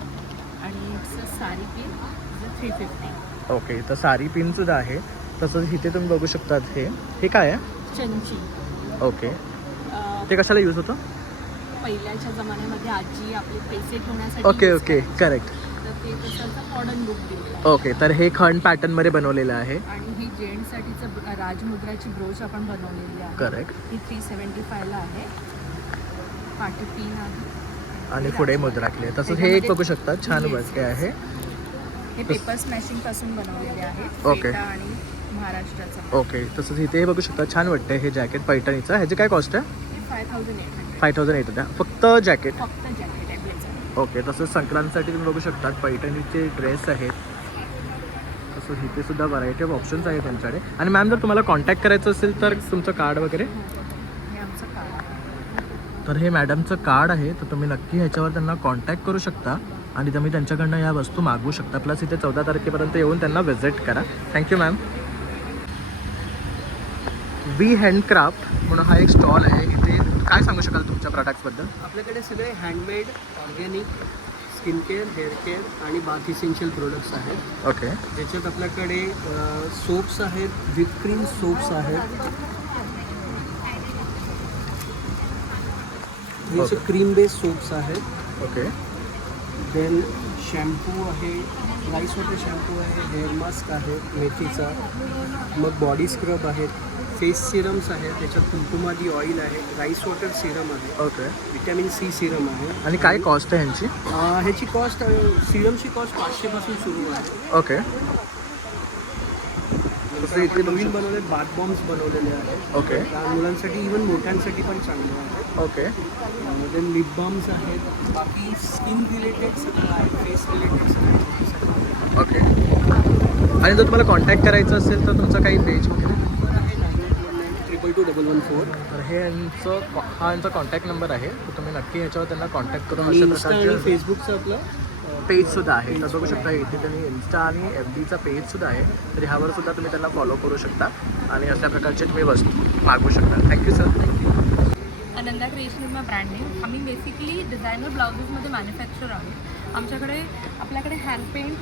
आणि इट्स साडी पिन 350. ओके. तर साडी पिनसुद्धा आहे. तसंच इथे तुम्ही बघू शकतात हे काय आहे? चंची. ओके. ते कशाला यूज होतं? पहिल्याच्या जमान्यामध्ये आजी आपले पैसे ठेवण्यासाठी ओके use ओके करायची. करेक्ट. तर ते तसंच मॉडर्न लुक दिलेलं आहे. ओके. तर हे खंड पॅटर्नमध्ये बनवलेलं आहे. आणि ही जेंट्ससाठीचं राजमुद्राची ब्रोच आपण बनवलेली आहे. करेक्ट. ही 375ला आहे. पाठी पिन आहे आणि पुढे मुद्राकले. तसंच हे एक बघू शकता छान वर्क आहे. हे पेपर स्मॅशिंग पासून बनवलेले आहे. ओके. फेटा आणि महाराष्ट्राचं. ओके. तसंच इथे हे बघू शकता छान वाटतं हे जॅकेट पैठणीचं. ह्याची काय कॉस्ट आहे? 5800. 5800 फक्त जॅकेट. फक्त जॅकेट आहे ब्लेझर. ओके. तसंच संक्रांतसाठी तुम्ही बघू शकता पैठणीचे ड्रेस आहेत. तसंच इथे सुद्धा व्हरायटी ऑफ ऑप्शन्स आहेत त्यांच्याकडे. आणि मॅम जर तुम्हाला कॉन्टॅक्ट करायचं असेल तर तुमचं कार्ड वगैरे? हे आमचं कार्ड आहे. तर हे मॅडमचं कार्ड आहे. तर तुम्ही नक्की ह्याच्यावर त्यांना कॉन्टॅक्ट करू शकता आणि तुम्ही त्यांच्याकडनं या वस्तू मागवू शकता. प्लस इथे 14 तारखेपर्यंत येऊन त्यांना व्हिजिट करा. Thank you ma'am. वी हँडक्राफ्ट म्हणून हा एक स्टॉल आहे. इथे काय सांगू शकाल तुमच्या प्रॉडक्ट्सबद्दल? आपल्याकडे सगळे handmade, organic, skin care, hair care आणि बाथ इसेन्शियल प्रोडक्ट्स आहेत. ओके. ज्याच्यात आपल्याकडे सोप्स आहेत, व्हिप क्रीम सोप्स आहेत. हे असे क्रीम बेस्ड सोप्स आहेत. ओके. देन शॅम्पू आहे, राईस वॉटर शॅम्पू आहे, हेअर मास्क आहे मेथीचा, मग बॉडी स्क्रब आहेत, फेस सिरम्स आहेत, त्याच्यात कुंकुमादी ऑइल आहे, राईस वॉटर सिरम आहे, ओके. विटॅमिन C सिरम आहे. आणि काय कॉस्ट आहे ह्यांची? ह्याची कॉस्ट सिरमची कॉस्ट 500 पासून सुरू आहे. ओके. नंतर इथे नवीन बनवले बाथ बॉम्ब्स बनवलेले आहेत. ओके. लहान मुलांसाठी इव्हन मोठ्यांसाठी पण चांगले आहेत. ओके. देन लिप बाम्स आहेत. बाकी स्किन रिलेटेड सगळं आहे, फेस रिलेटेड सगळं. ओके. आणि जर तुम्हाला कॉन्टॅक्ट करायचं असेल तर तुमचं काही पेज वगैरे? 992214. तर हे हा यांचा कॉन्टॅक्ट नंबर आहे. तर तुम्ही नक्की ह्याच्यावर त्यांना कॉन्टॅक्ट करून आणि अशा इन्स्टा आणि प्रकारचे फेसबुकचं आपलं पेजसुद्धा आहे. तर बघू शकता इथे त्यांनी इन्स्टा आणि FBचा पेजसुद्धा आहे. तर ह्यावर सुद्धा तुम्ही त्यांना फॉलो करू शकता आणि अशा प्रकारचे तुम्ही वस्तू मागवू शकता. Thank you sir. Ananda creation is my brand name. आम्ही बेसिकली डिझायनर ब्लाउजेसमध्ये मॅन्युफॅक्चर आहोत. आपल्याकडे हँडपेंट,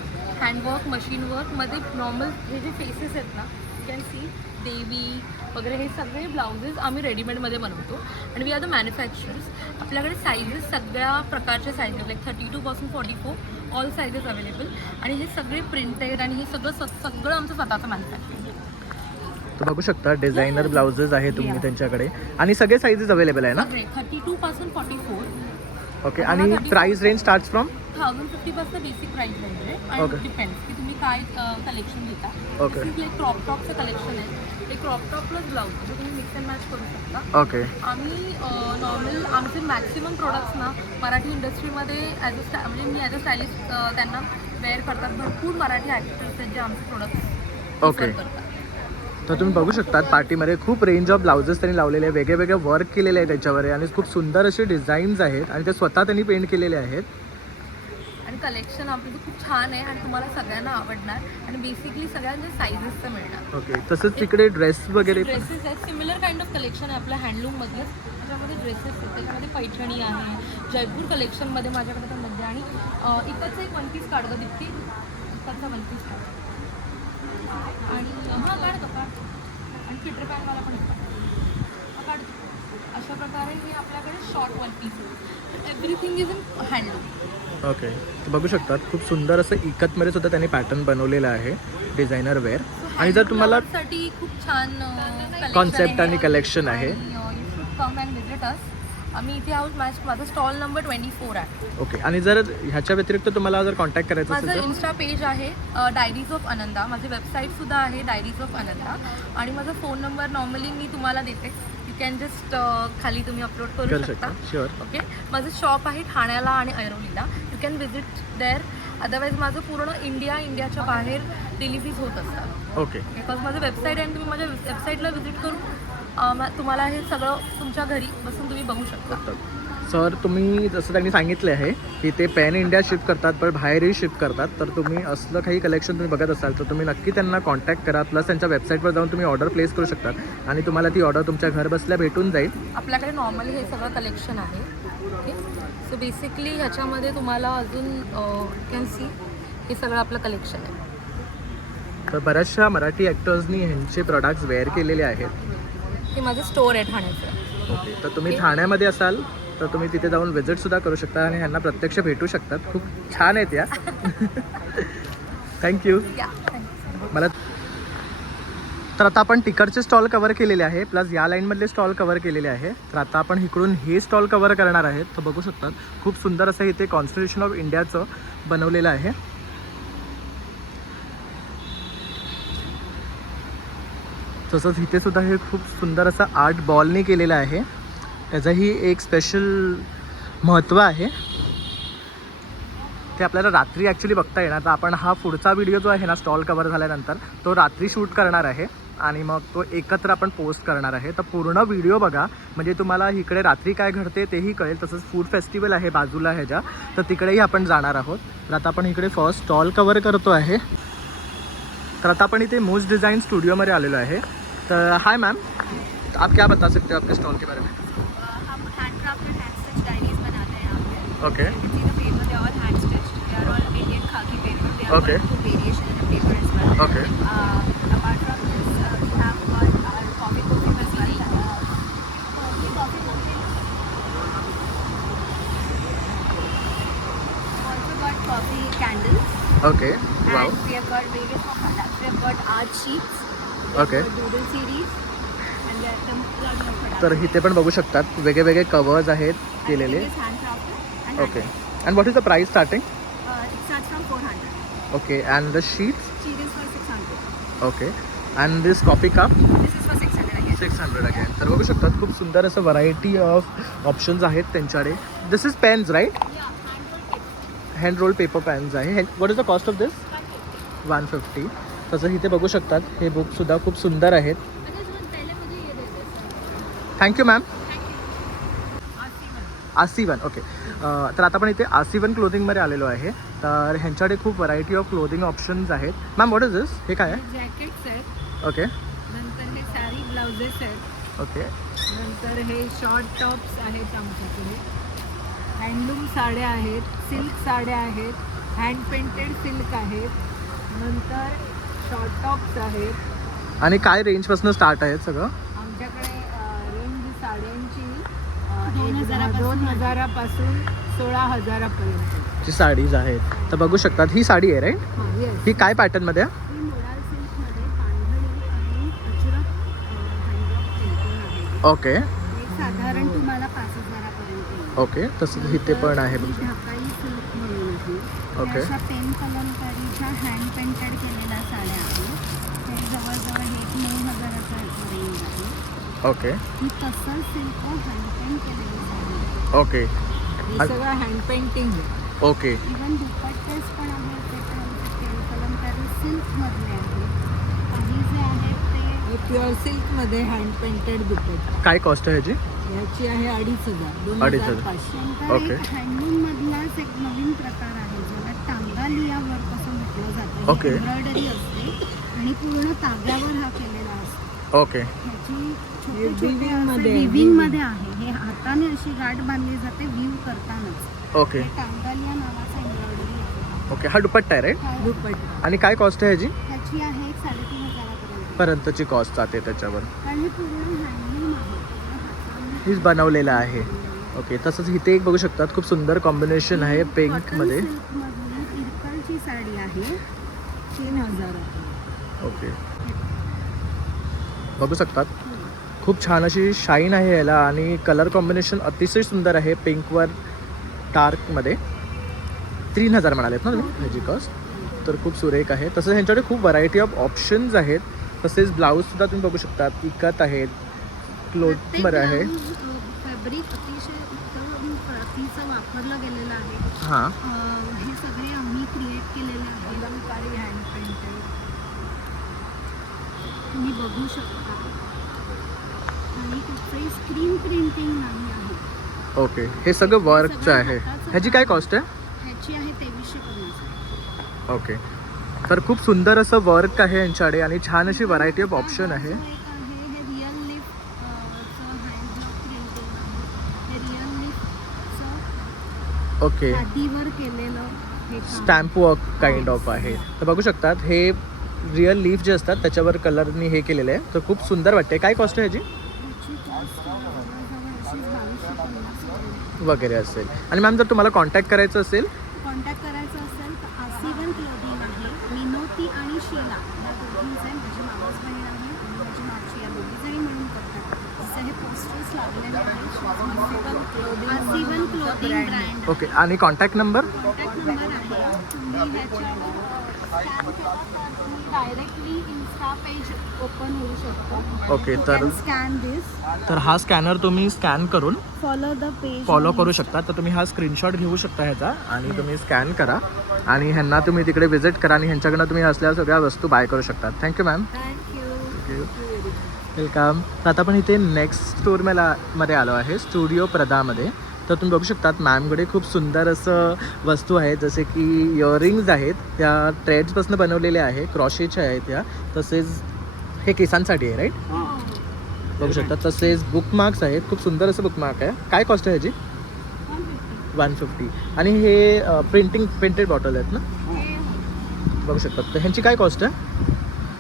हँडवर्क, मशीन वर्कमध्ये नॉर्मल हे जे फेसेस आहेत ना, यू कॅन सी देवी वगैरे हे सगळे ब्लाउजेस आम्ही रेडीमेडमध्ये बनवतो आणि वी आर द मॅन्युफॅक्चरर्स. आपल्याकडे साईजेस सगळ्या प्रकारचे साईजेस लाईक 32 पासून 44 ऑल साईजेस अवेलेबल. आणि हे सगळे प्रिंटेड आणि हे सगळं आमचं स्वतःचं मॅन्युफॅक्चरिंग आहे. तर बघू शकता डिझायनर ब्लाउजेस आहे तुम्ही त्यांच्याकडे आणि सगळे साईजेस अवेलेबल आहे ना? सगळे 32 पासून 44. ओके. आणि प्राइस रेंज स्टार्ट्स फ्रॉम 1050 पासून बेसिक प्राइस रेंज आहे. आणि Okay. डिपेंड्स की तुम्ही काय कलेक्शन घेता. Okay. क्रॉप टॉपचं कलेक्शन आहे. ते क्रॉप टॉप प्लस ब्लाऊज जे तुम्ही मिक्स अँड मॅच करू शकता. ओके. आम्ही नॉर्मल आमचे मॅक्सिमम प्रोडक्ट्स ना मराठी इंडस्ट्रीमध्ये म्हणजे मी ॲज अ स्टायलिस्ट त्यांना वेअर करतात. भरपूर मराठी ॲक्टर्स आहेत जे आमचे प्रोडक्ट्स ओके. तर तुम्ही बघू शकतात पार्टीमध्ये खूप रेंज ऑफ ब्लाउजेस त्यांनी लावलेले आहे. वेगळे वेगळे वर्क केलेले आहे त्याच्यावर आणि खूप सुंदर असे डिझाईन्स आहेत आणि ते स्वतः त्यांनी पेंट केलेले आहेत. आणि कलेक्शन आपलं खूप छान आहे आणि तुम्हाला सगळ्यांना आवडणार आणि बेसिकली सगळ्यांच्या साईजेसचं मिळणार. ओके, तसंच तिकडे ड्रेस वगैरे पण? ड्रेसेस आहेत, सिमिलर काइंड ऑफ कलेक्शन आहे आपलं हँडलूममधलंच. त्याच्यामध्ये ड्रेसेस आहेत, त्याच्यामध्ये पैठणी आहे, जयपूर कलेक्शनमध्ये माझ्याकडे पण मध्ये आणि इकडचं एक वन पीस काढतो दिप्ती, इकडचा वन पीस काढतो आणि हां काढतो आणि फिटर पॅनवाला पण काढतो. अशा प्रकारे हे आपल्याकडे शॉर्ट वन पीस आहे. Everything is in handloom. Okay, तर बघू शकतात खूप सुंदर असं इकतमध्ये सुद्धा त्यांनी पॅटर्न बनवलेलं आहे, डिझायनर वेअर. आणि जर तुम्हाला साठी खूप छान कॉन्सेप्ट आणि कलेक्शन आहे. Come and visit us. आम्ही इथे आहोत, माझा स्टॉल नंबर 24 आहे. ओके, आणि जर ह्याच्या व्यतिरिक्त तुम्हाला जर कॉन्टॅक्ट करायचं असेल माझं तर? इन्स्टा पेज आहे डायरीज ऑफ आनंदा. माझी वेबसाईटसुद्धा आहे डायरीज ऑफ आनंदा आणि माझा फोन नंबर नॉर्मली मी तुम्हाला देते. यू कॅन जस्ट खाली तुम्ही अपलोड करू शकता. शुअर. ओके, माझं शॉप आहे ठाण्याला आणि ऐरोलीला. You can visit there. Otherwise माझं पूर्ण इंडियाच्या बाहेर डिलिव्हरीज होत असतात. ओके, बिकॉज माझं वेबसाईट आहे आणि तुम्ही माझ्या वेबसाईटला व्हिजिट करून तुम्हाला हे सगळं तुमच्या घरी बसून तुम्ही बघू शकता. सर तुम्ही जसं त्यांनी सांगितलं आहे की ते पॅन इंडिया शिफ्ट करतात पण बाहेरही शिफ्ट करतात, तर तुम्ही असलं काही कलेक्शन तुम्ही बघत असाल तर तुम्ही नक्की त्यांना कॉन्टॅक्ट करा. प्लस त्यांच्या वेबसाईटवर जाऊन तुम्ही ऑर्डर प्लेस करू शकतात आणि तुम्हाला ती ऑर्डर तुमच्या घर बसल्या भेटून जाईल. आपल्याकडे नॉर्मली हे सगळं कलेक्शन आहे. ओके, सो बेसिकली ह्याच्यामध्ये तुम्हाला अजून कॅन सी हे सगळं आपलं कलेक्शन आहे. तर बऱ्याचशा मराठी ॲक्टर्सनी ह्यांचे प्रोडक्ट्स वेअर केलेले आहेत. हे माझं स्टोअर आहे ठाण्याचं. ओके, तर तुम्ही ठाण्यामध्ये असाल तर तुम्ही तिथे जाऊन व्हिजिटसुद्धा करू शकता आणि ह्यांना प्रत्यक्ष भेटू शकतात. खूप छान आहेत या. थँक्यू. या थँक्यू. मला तर आता आपण तिकडचे स्टॉल कवर केलेले आहे, प्लस या लाईनमधले स्टॉल कवर केलेले आहे. तर आता आपण इकडून हे स्टॉल कवर करणार आहेत. तर बघू शकतात खूप सुंदर असं इथे कॉन्स्टिट्यूशन ऑफ इंडियाचं बनवलेलं आहे. तसंच इथे सुद्धा हे खूप सुंदर असं आर्ट बॉलने केलेलं आहे. त्याचंही एक स्पेशल महत्त्व आहे. ते आपल्याला रात्री ॲक्च्युली बघता येणार. तर आपण हा पुढचा व्हिडिओ जो आहे ना स्टॉल कवर झाल्यानंतर तो रात्री शूट करणार आहे आणि मग तो एकत्र आपण पोस्ट करणार आहे. तर पूर्ण व्हिडिओ बघा म्हणजे तुम्हाला इकडे रात्री काय घडते तेही कळेल. तसंच फूड फेस्टिवल आहे बाजूला ह्याच्या, तर तिकडेही आपण जाणार आहोत. तर आता आपण इकडे फर्स्ट स्टॉल कवर करतो आहे. तर आता आपण इथे मूज डिज़ाइन स्टूडियोमध्ये आलेलो आहे. तो हाय मैम, आप क्या बता सकते हो आपके स्टॉल के बारे में? हम handcrafted hand stitch diaries बनाते हैं यहाँ पे. Okay. Paper they all hand stitched. They are all Indian khaki paper. They are Okay. Variation in the paper as well. Okay. Apart from this, we have got our coffee cooking as well. Also got coffee candles. Okay. Wow. And we have got various more products. We have got art sheets. Okay. Doodle series. And there are some lot more products. तर इथे पण बघू शकतात वेगळे वेगळे कवर्स आहेत केलेले. It is handcrafted and okay. And what is the price starting? it starts from 400. Okay. And the sheets? Sheet is for 600. Okay. And this coffee cup? This is for 600 again. 600 again. तर बघू शकतात खूप सुंदर असं व्हरायटी ऑफ ऑप्शन्स आहेत त्यांच्याकडे. This is pens right? Hand roll paper pens आहे. What is the cost of this? 150. तसं इथे बघू शकतात हे बुकसुद्धा खूप सुंदर आहेत. Thank you ma'am. आसिवन. ओके. तर आता आपण इथे आसिवन क्लोथिंगमध्ये आलेलो आहे. तर ह्यांच्याकडे खूप व्हरायटी ऑफ क्लोथिंग ऑप्शन्स आहेत. मॅम व्हॉट इज दिस? हे काय आहे? जॅकेट्स आहेत, ओके. नंतर हे साडी ब्लाउजेस आहेत, ओके. नंतर हे शॉर्ट टॉप्स आहेत आमच्याकडे, हँडलूम साड्या आहेत, सिल्क साड्या आहेत, हँड पेंटेड सिल्क आहेत, नंतर शॉर्ट टॉप्स आहेत. आणि काय रेंजपासून स्टार्ट आहेत सगळं? आमच्याकडे रेंज साड्यांची 2,000 2,000पासून 16,000पर्यंत जी साडीज आहेत. तर बघू शकतात ही साडी आहे राईट? हां येस. ही काय पॅटर्नमध्ये आहे? ही मोडाल सिल्कमध्ये पांढरी आणि अचूरक हँडवर्क पेंटिंग आहे. ओके. हे साधारण तुम्हाला 5,000पर्यंत येईल. ओके. तसंच इथे पण आहे बघू शकता. ढाकाई सिल्क म्हणून आहे. ओके. अशा पेन कलमकारीच्या हँड पेंटेड केलेल्या साड्या आहेत. हे जवळजवळ हे 9,000चा रेंज आहे. ओके. ही तसं सिल्क हँड पेंट केलेली साडी आहे. ओके. हे सगळं हँड पेंटिंग आहे. ओके. इवन दुपट्टेस पण आहेत ते पण आमचे पेन कलमकारी सिल्कमधले आहेत. काही जे आहेत ते हे प्युअर सिल्कमध्ये हँड पेंटेड दुपट्टा. काय कॉस्ट आहे ह्याची? याची आहे 2,500 2,500. 2,500. नंतर ओके. एक हँडलूम मधलाच एक नवीन प्रकार आहे ज्याला टांगालिया वर्क असं म्हटलं जातं. ओके. एम्ब्रॉयडरी असते आणि पूर्ण ताग्यावर हा केलेला असतो. ओके. ह्याची हे weaving मध्ये आहे. विविंग मध्ये आहे. हे हाताने अशी गाठ बांधली जाते विव करतानाच. ओके. हे टांगालिया नावाचा एम्ब्रॉयडरी आहे. ओके. हा दुपट्टा आहे राईट? हा दुपट्टा. आणि काय कॉस्ट आहे ह्याची? ह्याची आहे 3,500 पर्यंतची कॉस्ट जाते त्याच्यावर. आणि हे पूर्ण हँडलूम आहे. पूर्ण हाताने हीच बनवलेलं आहे. ओके. तसंच इथे एक बघू शकतात खूप सुंदर कॉम्बिनेशन आहे पिंकमध्ये. कॉटन सिल्कमधली इरकलची साडी आहे. 3,000. ओके. बघू शकतात खूप छान अशी शाईन आहे याला आणि कलर कॉम्बिनेशन अतिशय सुंदर आहे पिंकवर डार्कमध्ये. 3,000 म्हणालेत ना तुम्ही ह्याची कॉस्ट? तर खूप सुरेख आहे. तसंच ह्यांच्याकडे खूप व्हरायटी ऑफ ऑप्शन्स आहेत. तसेच ब्लाऊजसुद्धा तुम्ही बघू शकतात इकत आहेत, क्लोथवर आहे. फॅब्रिक अतिशय उत्तम प्रतीचं वापरलं गेलेलं आहे. हां. हे सगळे आम्ही क्रिएट केलेले आहे. अलंकारी हँड पेंटेड. तुम्ही बघू शकता आणि कुठे स्क्रीन प्रिंटिंग नाही आहे. ओके. हे सगळं वर्कचं आहे. ह्याची काय कॉस्ट आहे? ह्याची आहे 2,350. ओके. तर खूप सुंदर असं वर्क आहे यांच्याकडे आणि छान अशी व्हरायटी ऑफ ऑप्शन आहे. हे रिअल लिफ्टचं हँड प्रिंटिंग आहे. हे रिअल लिफ्टचं ओके. हातीवर केलेलं हे काम. स्टॅम्प वर्क काइंड ऑफ आहे. तर बघू शकतात हे रिअल लीफ जे असतात त्याच्यावर कलरनी हे केलेलं आहे. तर खूप सुंदर वाटते. काय कॉस्ट आहे ह्याची? ह्याची कॉस्ट जवळजवळ 2,250 वगैरे असेल. आणि मॅम जर तुम्हाला कॉन्टॅक्ट करायचं असेल? कॉन्टॅक्ट करायचं असेल तर आसिवन क्लोथिंग आहे. मिनोती आणि शीला या दोघींचे माझी मावस बहीण आहे आणि माझी मावशी या दोघीजणी मिळून करतात. जसं हे पोस्टर्स लागलेले आहेत. आसिवन क्लोथिंग ब्रँड. ओके. आणि कॉन्टॅक्ट नंबर? कॉन्टॅक्ट नंबर आहे. तुम्ही ह्याच्यावर स्कॅन केला तर तुम्ही डायरेक्टली इन्स्टा पेज ओपन होऊ शकतो. ओके. तर स्कॅन दिस तर हा स्कॅनर तुम्ही स्कॅन करून फॉलो द पेज फॉलो करू शकता. तर तुम्ही हा स्क्रीनशॉट घेऊ शकता ह्याचा आणि तुम्ही स्कॅन करा आणि ह्यांना तुम्ही तिकडे व्हिजिट करा आणि ह्यांच्याकडनं तुम्ही असल्या सगळ्या वस्तू बाय करू शकता. Thank you ma'am. थँक्यू. वेलकम. तर आता आपण इथे नेक्स्ट स्टोर मध्ये आलो आहे स्टुडिओ प्रदामध्ये. तर तुम्ही बघू शकतात मॅमकडे खूप सुंदर असं वस्तू आहेत जसे की इयरिंग्ज आहेत त्या थ्रेड्सपासून बनवलेल्या आहे, क्रॉशेच्या आहेत त्या. तसेच हे केसांसाठी आहे राईट? बघू शकता. तसेच बुकमार्क्स आहेत. खूप सुंदर असं बुकमार्क आहे. काय कॉस्ट आहे ह्याची? 150. आणि हे प्रिंटेड बॉटल आहेत ना? बघू शकतात. तर ह्यांची काय कॉस्ट आहे?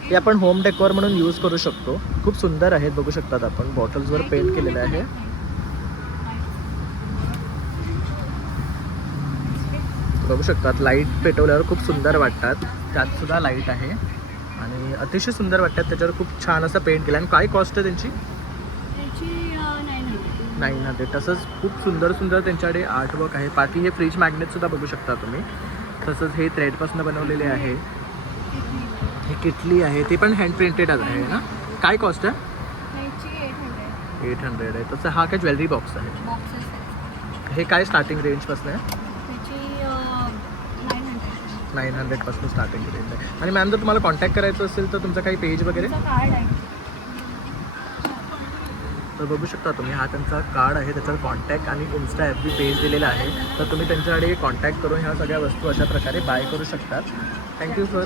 हे आपण होम डेकोर म्हणून यूज करू शकतो. खूप सुंदर आहेत. बघू शकतात आपण बॉटल्सवर पेंट केलेलं आहे. बघू शकतात लाईट पेटवल्यावर खूप सुंदर वाटतात. त्यात सुद्धा लाईट आहे आणि अतिशय सुंदर वाटतात. त्याच्यावर खूप छान असं पेंट केलं. आणि काय कॉस्ट आहे त्यांची? 900. तसंच खूप सुंदर सुंदर त्यांच्याकडे आर्टवर्क आहे. बाकी हे फ्रीज मॅग्नेटसुद्धा बघू शकता तुम्ही. तसंच हे थ्रेडपासून बनवलेले आहे. हे किटली आहे ती पण हँड प्रिंटेडच आहे ना? काय कॉस्ट आहे? 800 आहे. तसं हा काय ज्वेलरी बॉक्स आहे. हे काय स्टार्टिंग रेंजपासून आहे? 900पासून स्टार्टिंग रेंज आहे. आणि मॅम जर तुम्हाला कॉन्टॅक्ट करायचं असेल तर तुमचं काही पेज वगैरे? तर बघू शकता तुम्ही हा त्यांचा कार्ड आहे. त्याच्यावर कॉन्टॅक्ट आणि इन्स्टा FB पेज दिलेला आहे. तर तुम्ही त्यांच्याकडे कॉन्टॅक्ट करून ह्या सगळ्या वस्तू अशा प्रकारे बाय करू शकतात. Thank you sir.